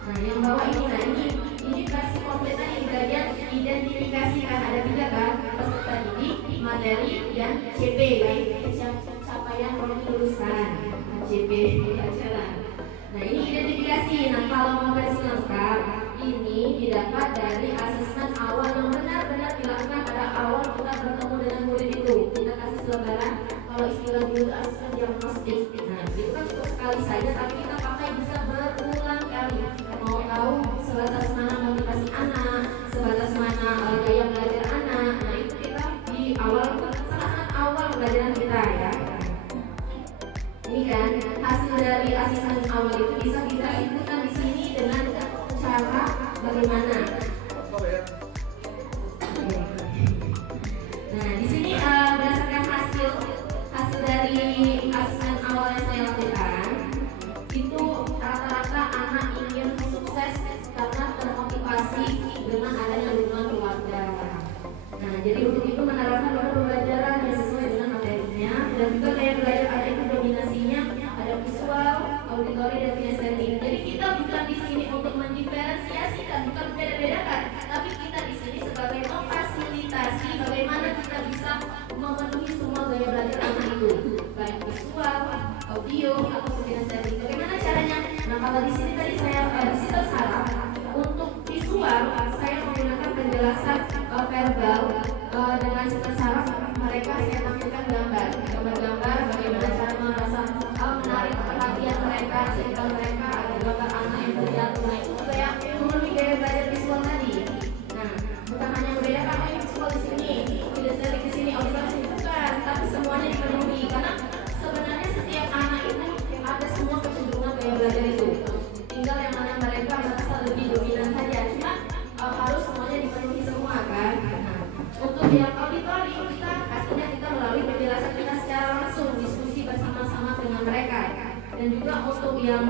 Nah, yang bawah ini, nah ini versi kompletnya di bagian identifikasi kan ada 3 kan, peserta didik, materi, dan CP kan, capaian prodi lulusan, CP pelajaran. Nah, ini identifikasi. Nah, kalau mau versi lengkap, ini didapat dari asesmen awal yang benar-benar dilakukan pada awal kita bertemu dengan murid itu. Kita kasih selebaran, kalau istilah dulu itu asesmen diagnostik. Nah, itu kan cukup sekali saja, tapi kita pakai bisa berulang kali. Mau tahu sebatas mana motivasi anak, sebatas mana gaya belajar anak. Nah, itu kita di awal, sangat awal pelajaran kita ya. Ini kan hasil dari asesmen awal itu bisa kita inputkan di sini dengan cara bagaimana. Nah, di sini berdasarkan hasil dari asesmen awal yang saya lakukan, itu rata-rata anak ingin sukses karena termotivasi dengan adanya dukungan keluarga. Nah, jadi untuk itu menerapkan model pembelajaran yang sesuai dengan materinya, dan juga gaya belajar ada itu dominasinya ada visual, auditori, dan kinestetik. Jadi kita bukan di sini untuk mendiferensiasikan, bukan beda-bedakan, tapi kita di sini sebagai memfasilitasi bagaimana kita bisa memenuhi semua gaya belajar anak itu, baik visual, audio, atau kinestetik. Bagaimana caranya? Nah, kalau di sini tadi saya di situ salah. Untuk visual, saya menggunakan penjelasan verbal dengan sistem saraf mereka. Saya tampilkan gambar-gambar bagaimana cara merasa menarik perhatian mereka sehingga mereka ada gambar anak yang berjatuh. Nah, itu kayak memenuhi gaya belajar visual tadi. Nah, bukan hanya membedakan ini visual di sini, kinestetik di sini, auditori di sini, bukan, tapi semuanya dipenuhi karena sebenarnya setiap anak itu ada semua kecenderungan gaya belajar itu. Tinggal yang mana mereka merasa lebih dominan saja. Cuma harus semuanya dipenuhi semua kan. Nah, untuk yang auditori kita melalui penjelasan kita secara langsung, diskusi bersama-sama dengan mereka. Dan juga untuk yang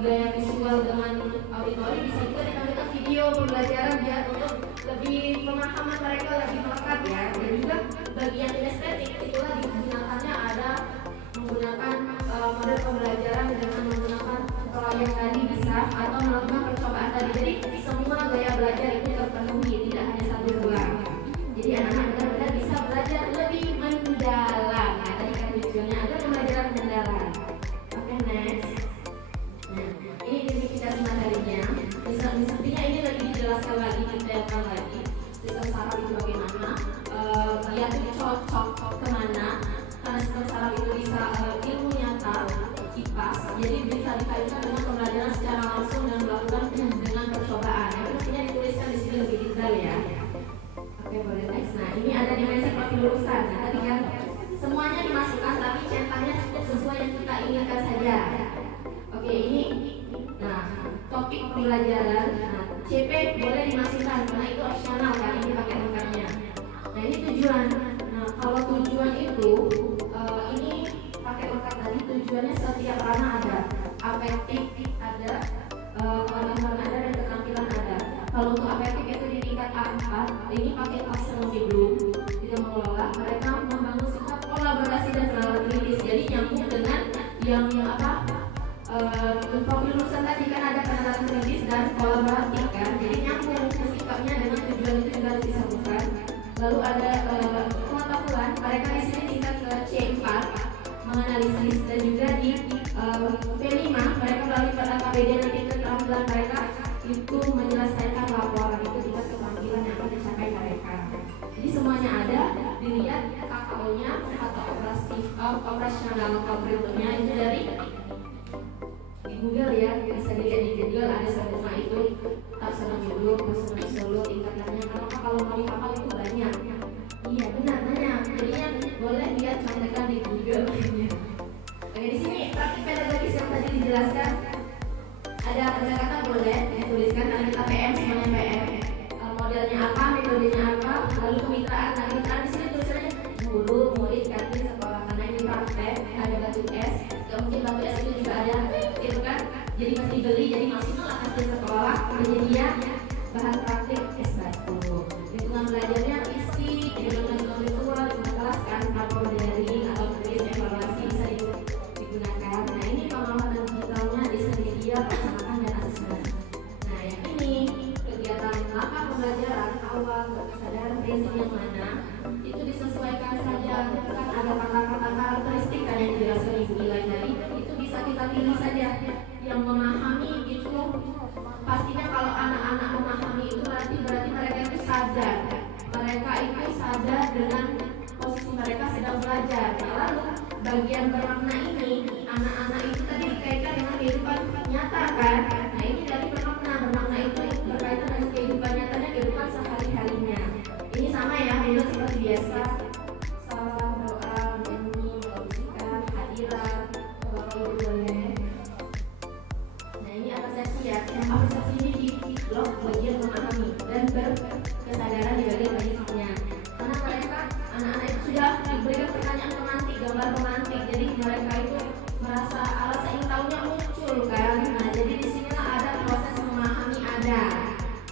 gaya visual dengan auditori bisa juga ditampilkan video pembelajaran biar untuk lebih pemahaman mereka lebih melekat ya. Dan juga bagian kinestetik itulah digunakannya ada menggunakan model pembelajaran dengan menggunakan proyek tadi bisa atau melakukan percobaan tadi. Jadi semua gaya belajar itu terpenuhi, tidak hanya 1-2. Jadi anak-anak benar-benar bisa belajar lebih mendalam. Nah, tadi kan tujuannya agar pembelajaran mendalam. Oke, next. Nah, ini identifikasi materinya. Sepertinya ini lagi dijelaskan lagi, detailkan lagi. Sistem saraf itu bagaimana? Dia itu cocok kemana? Karena sistem saraf itu bisa ilmu nyata, kipas. Jadi bisa dikaitkan dengan pembelajaran secara langsung dan melakukan dengan percobaan. Itu mestinya dituliskan di sini lebih detail ya. Oke, boleh next. Nah, ini ada dimensi profil lulusan. Nah, tadi kan semuanya dimasukkan, tapi centangnya cukup sesuai yang kita inginkan saja. Oke, ini nah topik pembelajaran. Nah, CP boleh dimasukkan karena itu opsional kan, ini pakai lengkapnya. Nah, ini tujuan. Nah, kalau tujuan itu ini pakai lengkap tadi, tujuannya setiap ranah ada, afektif ada, pengalaman ada, dan keterampilan ada. Kalau untuk afektif itu di tingkat A4, ini pakai taksonomi Bloom, tidak mengelola. Mereka membangun sikap kolaborasi dan penalaran kritis. Jadi nyambung dengan yang apa? Profil lulusan tadi kan ada penalaran kritis dan kolaboratif kan. Jadi nyambung sikapnya dengan tujuan itu juga harus disambungkan. Lalu ada pengetahuan. Mereka di sini tingkat ke C4 menganalisis, dan juga di P5 mereka melalui KPD nanti keterampilan mereka itu menyelesaikan laporan, itu tingkat keterampilan yang akan dicapai mereka. Jadi semuanya ada, dilihat KKO-nya atau operasional komputernya itu dari di Google ya, bisa dilihat di Google ada semua itu taksonomi Bloom, taksonomi Solo, tingkatannya. Kenapa kalau mau dihafal itu banyak? Iya benar banyak. Jadinya boleh lihat contekan di Google. Oke, di sini praktik pedagogis yang tadi dijelaskan ada kata-kata boleh dituliskan, karena kita PM semuanya PM. Modelnya apa, metodenya apa, lalu kemitraan. Nah, kemitraan di sini tulisannya guru, murid, kantin, sekolah. Karena ini praktek ada batu es. Gak mungkin batu es itu juga ada, itu kan? Jadi mesti beli, jadi maksimal kantin sekolah penyedia bahan praktik es batu. Lingkungan belajarnya isi, dengan virtual, menjelaskan akomodasi atau tulis evaluasi bisa digunakan. Nah, ini pengamatan digitalnya disedia laksanakan ada kata-kata karakteristik kan yang dijelaskan Ibu Ilai tadi, itu bisa kita pilih saja yang memahami itu. Pastinya kalau anak-anak memahami itu berarti mereka itu sadar, dengan posisi mereka sedang belajar. Lalu bagian bermakna ini, anak-anak itu tadi dikaitkan dengan kehidupan nyata kan. Nah ini dari bermakna itu berkaitan dengan kehidupan nyatanya, kehidupan sehari-harinya. Ini sama ya, itu seperti biasa, salam, doa, nyanyi, melukiskan, hadirat, boleh. Nah ini apresiasi ya, apresiasi ini di blok bagian memahami dan berkesadaran di bagian berikutnya. Karena mereka, anak-anak itu sudah diberikan pertanyaan pemantik, gambar pemantik, jadi mereka itu merasa rasa ingin tahunya muncul kan. Nah jadi disinilah ada proses memahami ada.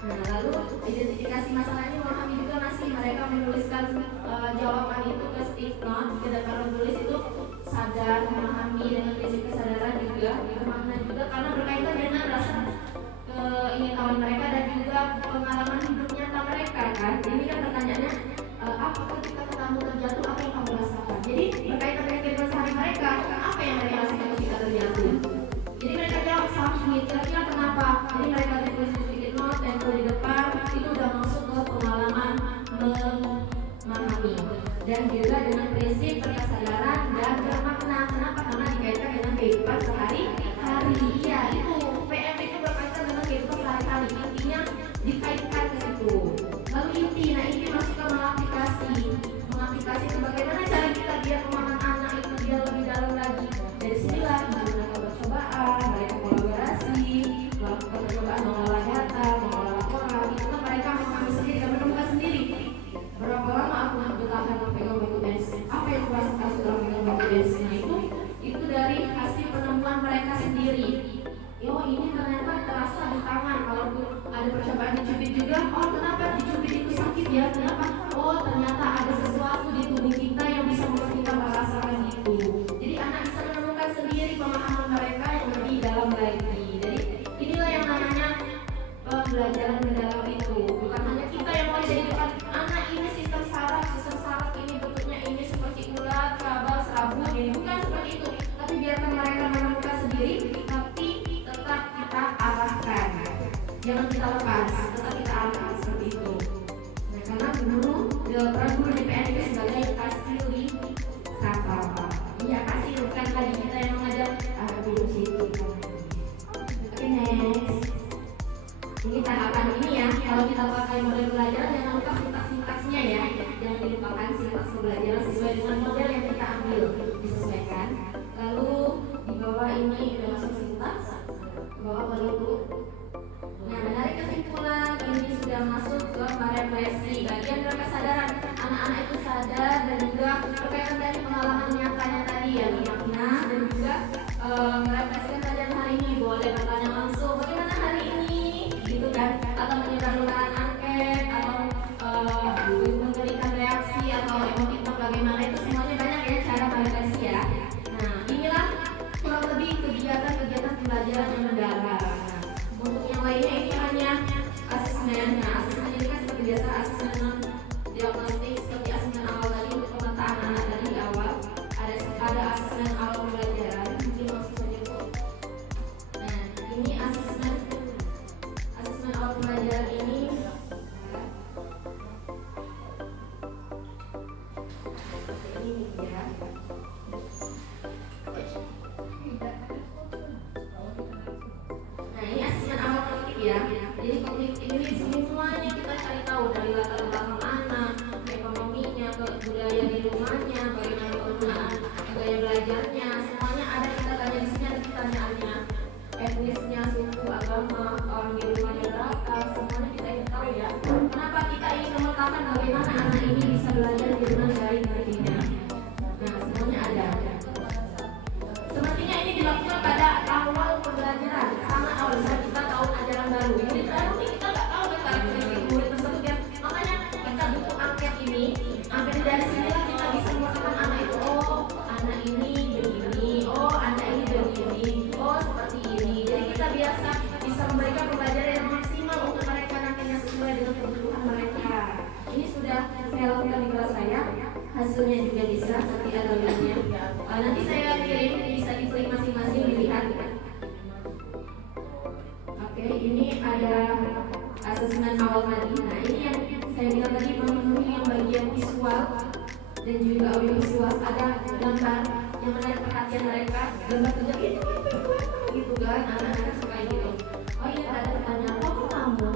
Nah lalu identifikasi masalah ini memahami juga masih mereka menuliskan jawaban itu ke stick note. Kita kalau menulis itu sadar, memahami dengan prinsip kesadaran juga, bermakna juga karena berkaitan dengan rasa keingintahuan mereka dan juga pengalaman hidup nyata mereka kan. Ini kan pertanyaannya, apakah ketika kamu terjatuh apa yang kamu rasakan? Jadi berkaitan dengan kehidupan sehari mereka, apa yang mereka rasakan ketika terjatuh? Jadi mereka jawab sama kira-kira kenapa? Jadi mereka tulis sedikit note yang di depan itu udah masuk ke pengalaman memahami dan juga dengan prinsip berkesadaran dan bermakna. Kenapa? Karena dikaitkan dengan kehidupan sehari-hari. Iya itu PM itu berkaitan dengan kehidupan sehari-hari. Intinya dikaitkan ke situ. Lalu inti masuk ke mengaplikasi itu bagaimana cara kita biar pemahaman anak itu dia lebih dalam lagi. Dari sinilah menggunakan percobaan, mereka kolaborasi, melakukan percobaan mengolah data, mengolah laporan. Itu mereka memahami sendiri dan menemukan sendiri. Berapa lama aku bertahan memegang buku dance? Apa yang aku rasakan setelah memegang buku dance? Nah itu dari hasil penemuan mereka sendiri. Oh ini ternyata terasa di tangan. Kalau ada percobaan dicubit juga, oh kenapa dicubit itu sakit ya? Kenapa? Oh ternyata ada sesuatu di tubuh kita yang bisa membuat kita merasakan itu. Jadi anak bisa menemukan sendiri pemahaman mereka yang lebih dalam lagi. Jadi inilah yang namanya pembelajaran mendalam itu. Bukan hanya kita yang mau jadikan anak ini sistem saraf ini bentuknya ini seperti ulat, kabel, serabut, ini bukan seperti itu. Tapi biarkan mereka menemukan sendiri, tapi tetap kita arahkan. Jangan kita lepas, tetap kita arahkan seperti itu. Nah, karena guru di PNP sebagai kasih sapa. Iya kasih, bukan lagi kita yang mengajar. Guru situ. Oke next. Ini tahapan ini ya. Kalau kita pakai model pembelajaran jangan lupa sintaksnya ya. Jangan dilupakan sintaks pembelajaran sesuai dengan model yang kita ambil, disesuaikan. Lalu di bawah ini udah masuk sintaks. Ke bawah baru dulu. Nah, dari kesimpulan ini sudah masuk ke refleksi bagian berkesadaran. Anak-anak itu sadar dan juga berkaitan dari pengalaman nyatanya tadi ya, bermakna dan juga merefleksikan kajian hari ini. Boleh bertanya langsung, bagaimana hari ini? Gitu kan? Atau menyebarlukan angket atau memberikan reaksi atau emotikon bagaimana, itu semuanya banyak ya cara merefleksi ya. Nah, inilah kurang lebih kegiatan pembelajaran yang mendalam. Untuk yang lainnya ini hanya asesmen. Nah, asesmen ini kan seperti biasa asesmen diagnostik seperti asesmen awal tadi untuk pemetaan anak tadi di awal. Ada asesmen awal pembelajaran. Mungkin langsung saja Bu. Nah, ini asesmen awal pembelajaran ini. Ini ya. Nah ini asesmen awal kognitif ya. Jadi kognitif ini semuanya kita cari tahu dari latar belakang anak, ekonominya, ke budaya di rumahnya, bagaimana penggunaan gaya belajarnya, semuanya ada kita tanya di sini ada pertanyaannya. Etnisnya, suku, agama, orang di rumahnya berapa, semuanya kita ingin tahu ya. Kenapa kita ingin memetakan bagaimana anak ini bisa belajar dengan baik nantinya. Nah semuanya ada. Semestinya ini dilakukan pada awal pembelajaran, sama awal kita tahun ajaran baru. Jadi baru ini kita nggak tahu karakteristik murid tersebut ya. Makanya nanti ada linknya. Nanti saya kirim, bisa diklik masing-masing dilihat. Oke, ini ada asesmen awal tadi. Nah, ini yang saya bilang tadi memenuhi yang bagian visual dan juga audiovisual. Ada gambar yang menarik perhatian mereka, gambar kerja itu gitu kan, anak-anak suka gitu. Oh iya, ada pertanyaan, oh kamu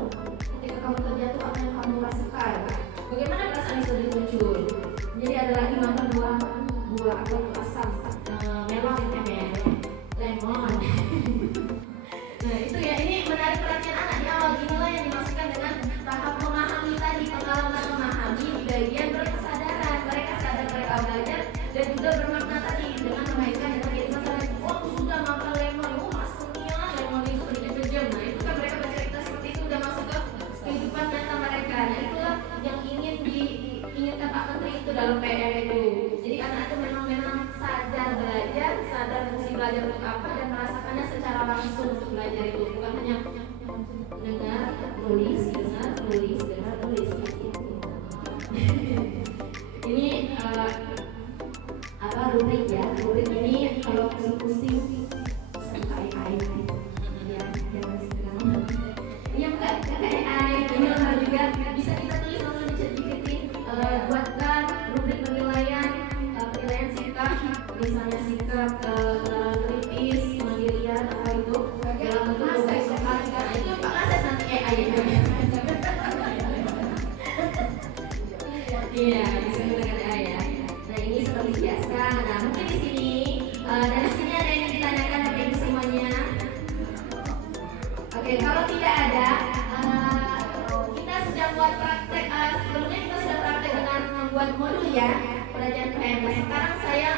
ketika kamu kerja tuh apa yang kamu rasakan? Bagaimana perasaan itu muncul? Jadi ada lagi makan buah apa itu asam, melon, lemon. Nah itu ya, ini menarik perhatian anak di awal. Inilah yang dimaksudkan dengan tahap memahami tadi, pengalaman memahami di bagian berkesadaran. Mereka sadar mereka belajar dan juga bermakna tadi dengan mengaitkan dengan kehidupan sehari. Oh sudah makan lemon, oh maksudnya lemon itu kejam. Nah itu kan mereka bercerita seperti itu, udah masuk ke kehidupan nyata mereka. Nah itulah yang ingin diingatkan Pak Menteri itu dalam PR itu. Jadi anak itu memang sadar belajar, sadar fungsi belajar untuk apa, dan merasakannya secara langsung untuk belajar itu, bukan hanya dengar, tulis. Ini rubrik ya. Rubrik ini kalau pusing-pusing sampai air ya, jangan sekarang. Ini bukan AI, ini orang juga bisa kita tulis langsung di ChatGPT. Buatkan rubrik penilaian sikap, misalnya sikap kritis, kemandirian, apa itu dalam bentuk rubrik soal. Nah itu Pak Lases nanti AI ya. Iya, bisa menggunakan AI ya. Nah ini seperti biasa. Nah mungkin di sini dari sini ada yang ditanyakan Bapak Ibu semuanya. Oke, kalau tidak ada, kita sudah buat praktek. Sebelumnya kita sudah praktek dengan membuat modul ya, pelajaran PMS. Sekarang saya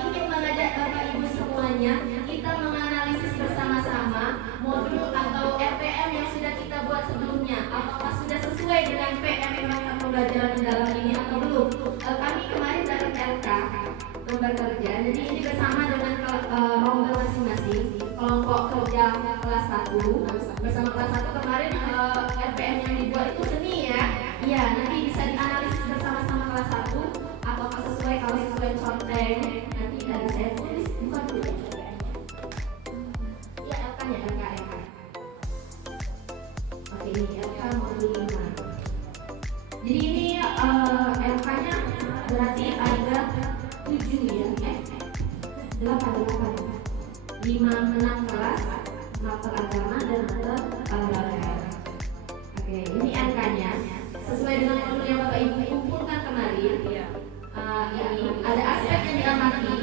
ingin mengajak Bapak Ibu semuanya, kita menganalisis bersama-sama modul atau RPM yang sudah kita buat sebelumnya. Apakah sudah sesuai dengan PM pembelajaran mendalam ini atau belum? Kami kemarin dapat LK lembar kerja, jadi ini bersama dengan rombel masing-masing. Kelompok kerja kelas 1 bersama kelas 1 kemarin RPM yang dibuat itu seni ya. Iya, nanti bisa dianalisis bersama-sama kelas 1 apakah sesuai. Kalau sesuai contohnya nanti dari saya tulis, bukan tulis ya LK-nya LK. Oke, ini LK modul 5. Jadi ini LK-nya berarti ada 7 ya, 8 5 6 kelas, mater agama dan mater olahraga. Oke, ini angkanya sesuai dengan modul yang Bapak Ibu kumpulkan kemarin. Ini ada aspek yang diamati,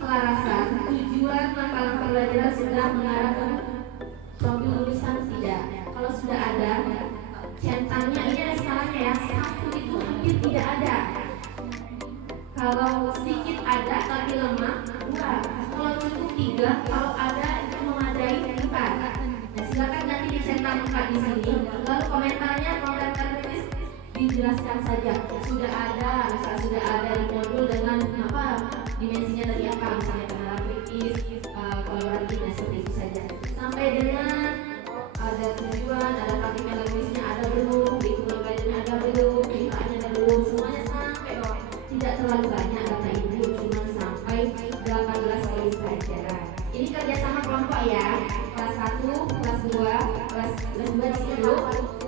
kelarasan, tujuan makalah pembelajaran sudah mengarah ke profil lulusan tidak. Kalau sudah ada centangnya, ini ada skalanya ya, 1 itu hampir tidak ada. Kalau sedikit ada tapi lemah, 2. Kalau cukup 3, kalau ada itu memadai 4. Nah, silakan nanti dicetak muka di sini. Lalu komentarnya, komentar kritis dijelaskan saja. Sudah ada, misalnya sudah ada di modul dengan apa dimensinya dari apa, misalnya pengenalan kritis, kolaboratif, nah seperti itu saja. Sampai dengan ada tujuan, ada praktik linguisnya ada belum, lingkungan belajarnya ada belum, limpahnya ada belum, semuanya sampai kok. Tidak terlalu banyak Bapak Ibu, cuma sampai 18 kali pelajaran. Ini kerjasama kelompok ya, kelas 1, kelas 2, kelas 2 di situ,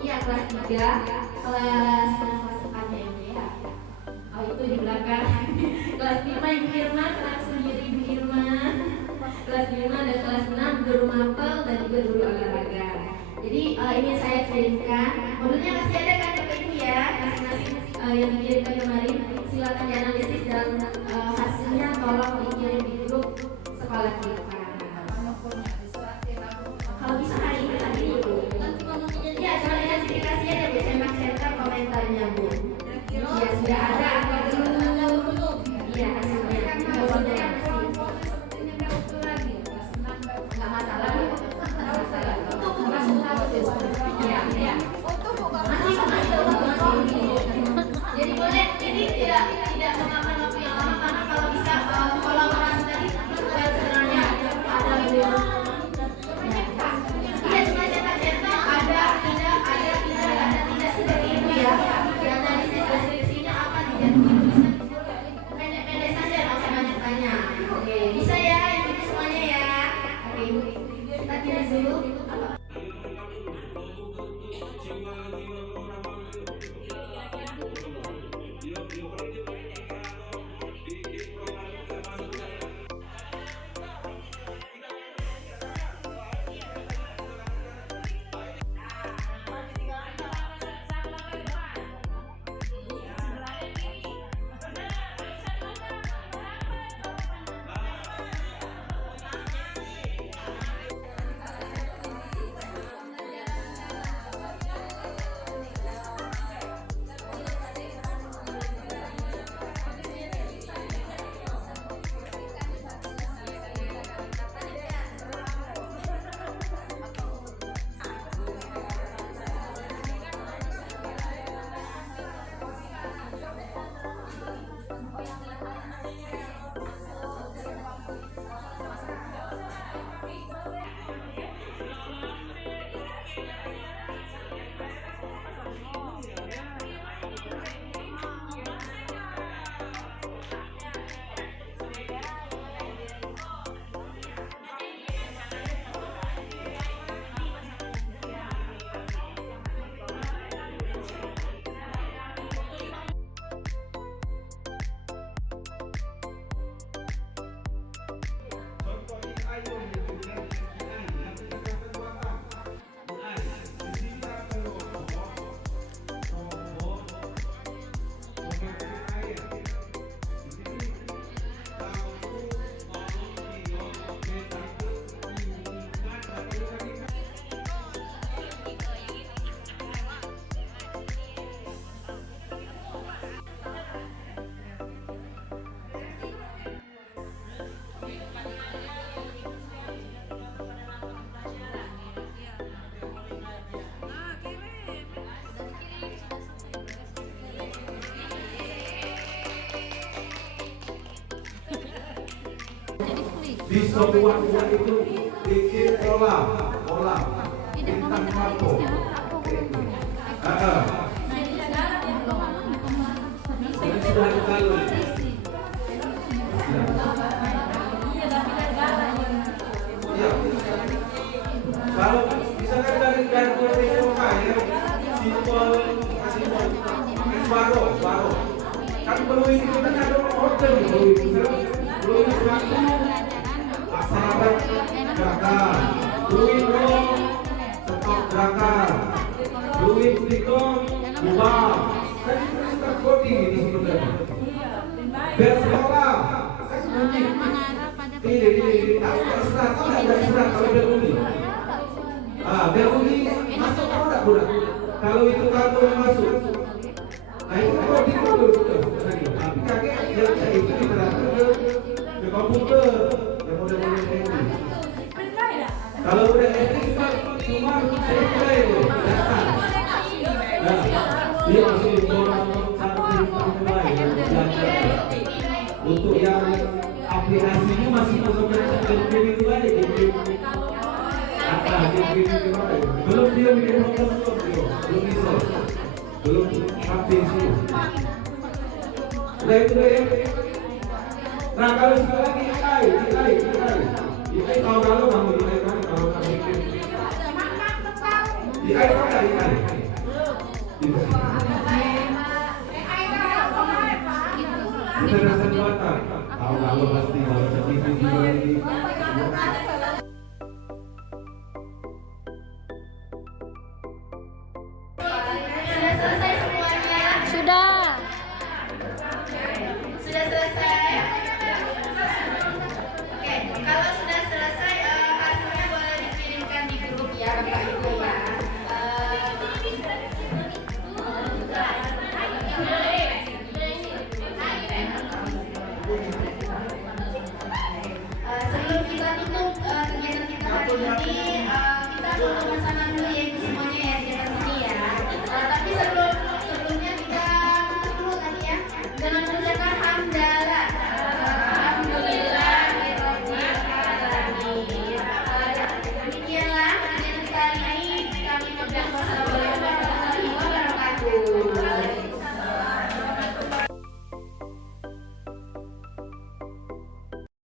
iya kelas 3, kelas depannya ini ya. Oh itu di belakang. Kelas 5 Ibu Irma, kelas sendiri Ibu Irma. Kelas 5 dan kelas 6 guru mapel dan juga guru olahraga. Jadi ini saya kirimkan. Modulnya masih ada kan Bapak Ibu ya, masing-masing yang dikirimkan kemarin. Silakan dianalisis dan hasilnya tolong dikirim di grup sekolah kita. Kalau bisa hari ini tadi Bu. Ya, cuma identifikasi aja Bu, cetak komentarnya Bu. Ya sudah ada atau belum? Iya hasilnya. Jawabannya masih. Nggak masalah Bu. Untuk masuk ya. Masih. Jadi boleh, jadi tidak memakan waktu yang Oke, bisa ya ibu semuanya ya. Oke, ibu kita tulis dulu. Di sebuah uang itu bikin kolam bintang kartu. Ini sudah dikali. Ya. Kalau misalkan dari kartu Eropa ya, simbol baru. Kan perlu ini kita ada hotel perlu waktu sahabat gerakan, duit dong, stop gerakan, duit dong, ubah. Kan itu kita coding ini sebenarnya. Bersekolah, kan bunyi. Ini, terserah atau tidak terserah kalau berbunyi. Berbunyi masuk atau tidak budak? Kalau itu kartu yang masuk, nah itu coding dulu betul. Tapi kakek yang itu diterapkan ke komputer. Kalau udah etik cuma saya kira itu dasar. Dia masih orang mulai untuk yang aplikasinya masih game itu aja belum dia bikin belum bisa belum update sih. Udah itu deh. Nah kalau sekali lagi AI tahun lalu kamu kalau kamu bikin AI apa AI internasional tahun lalu pasti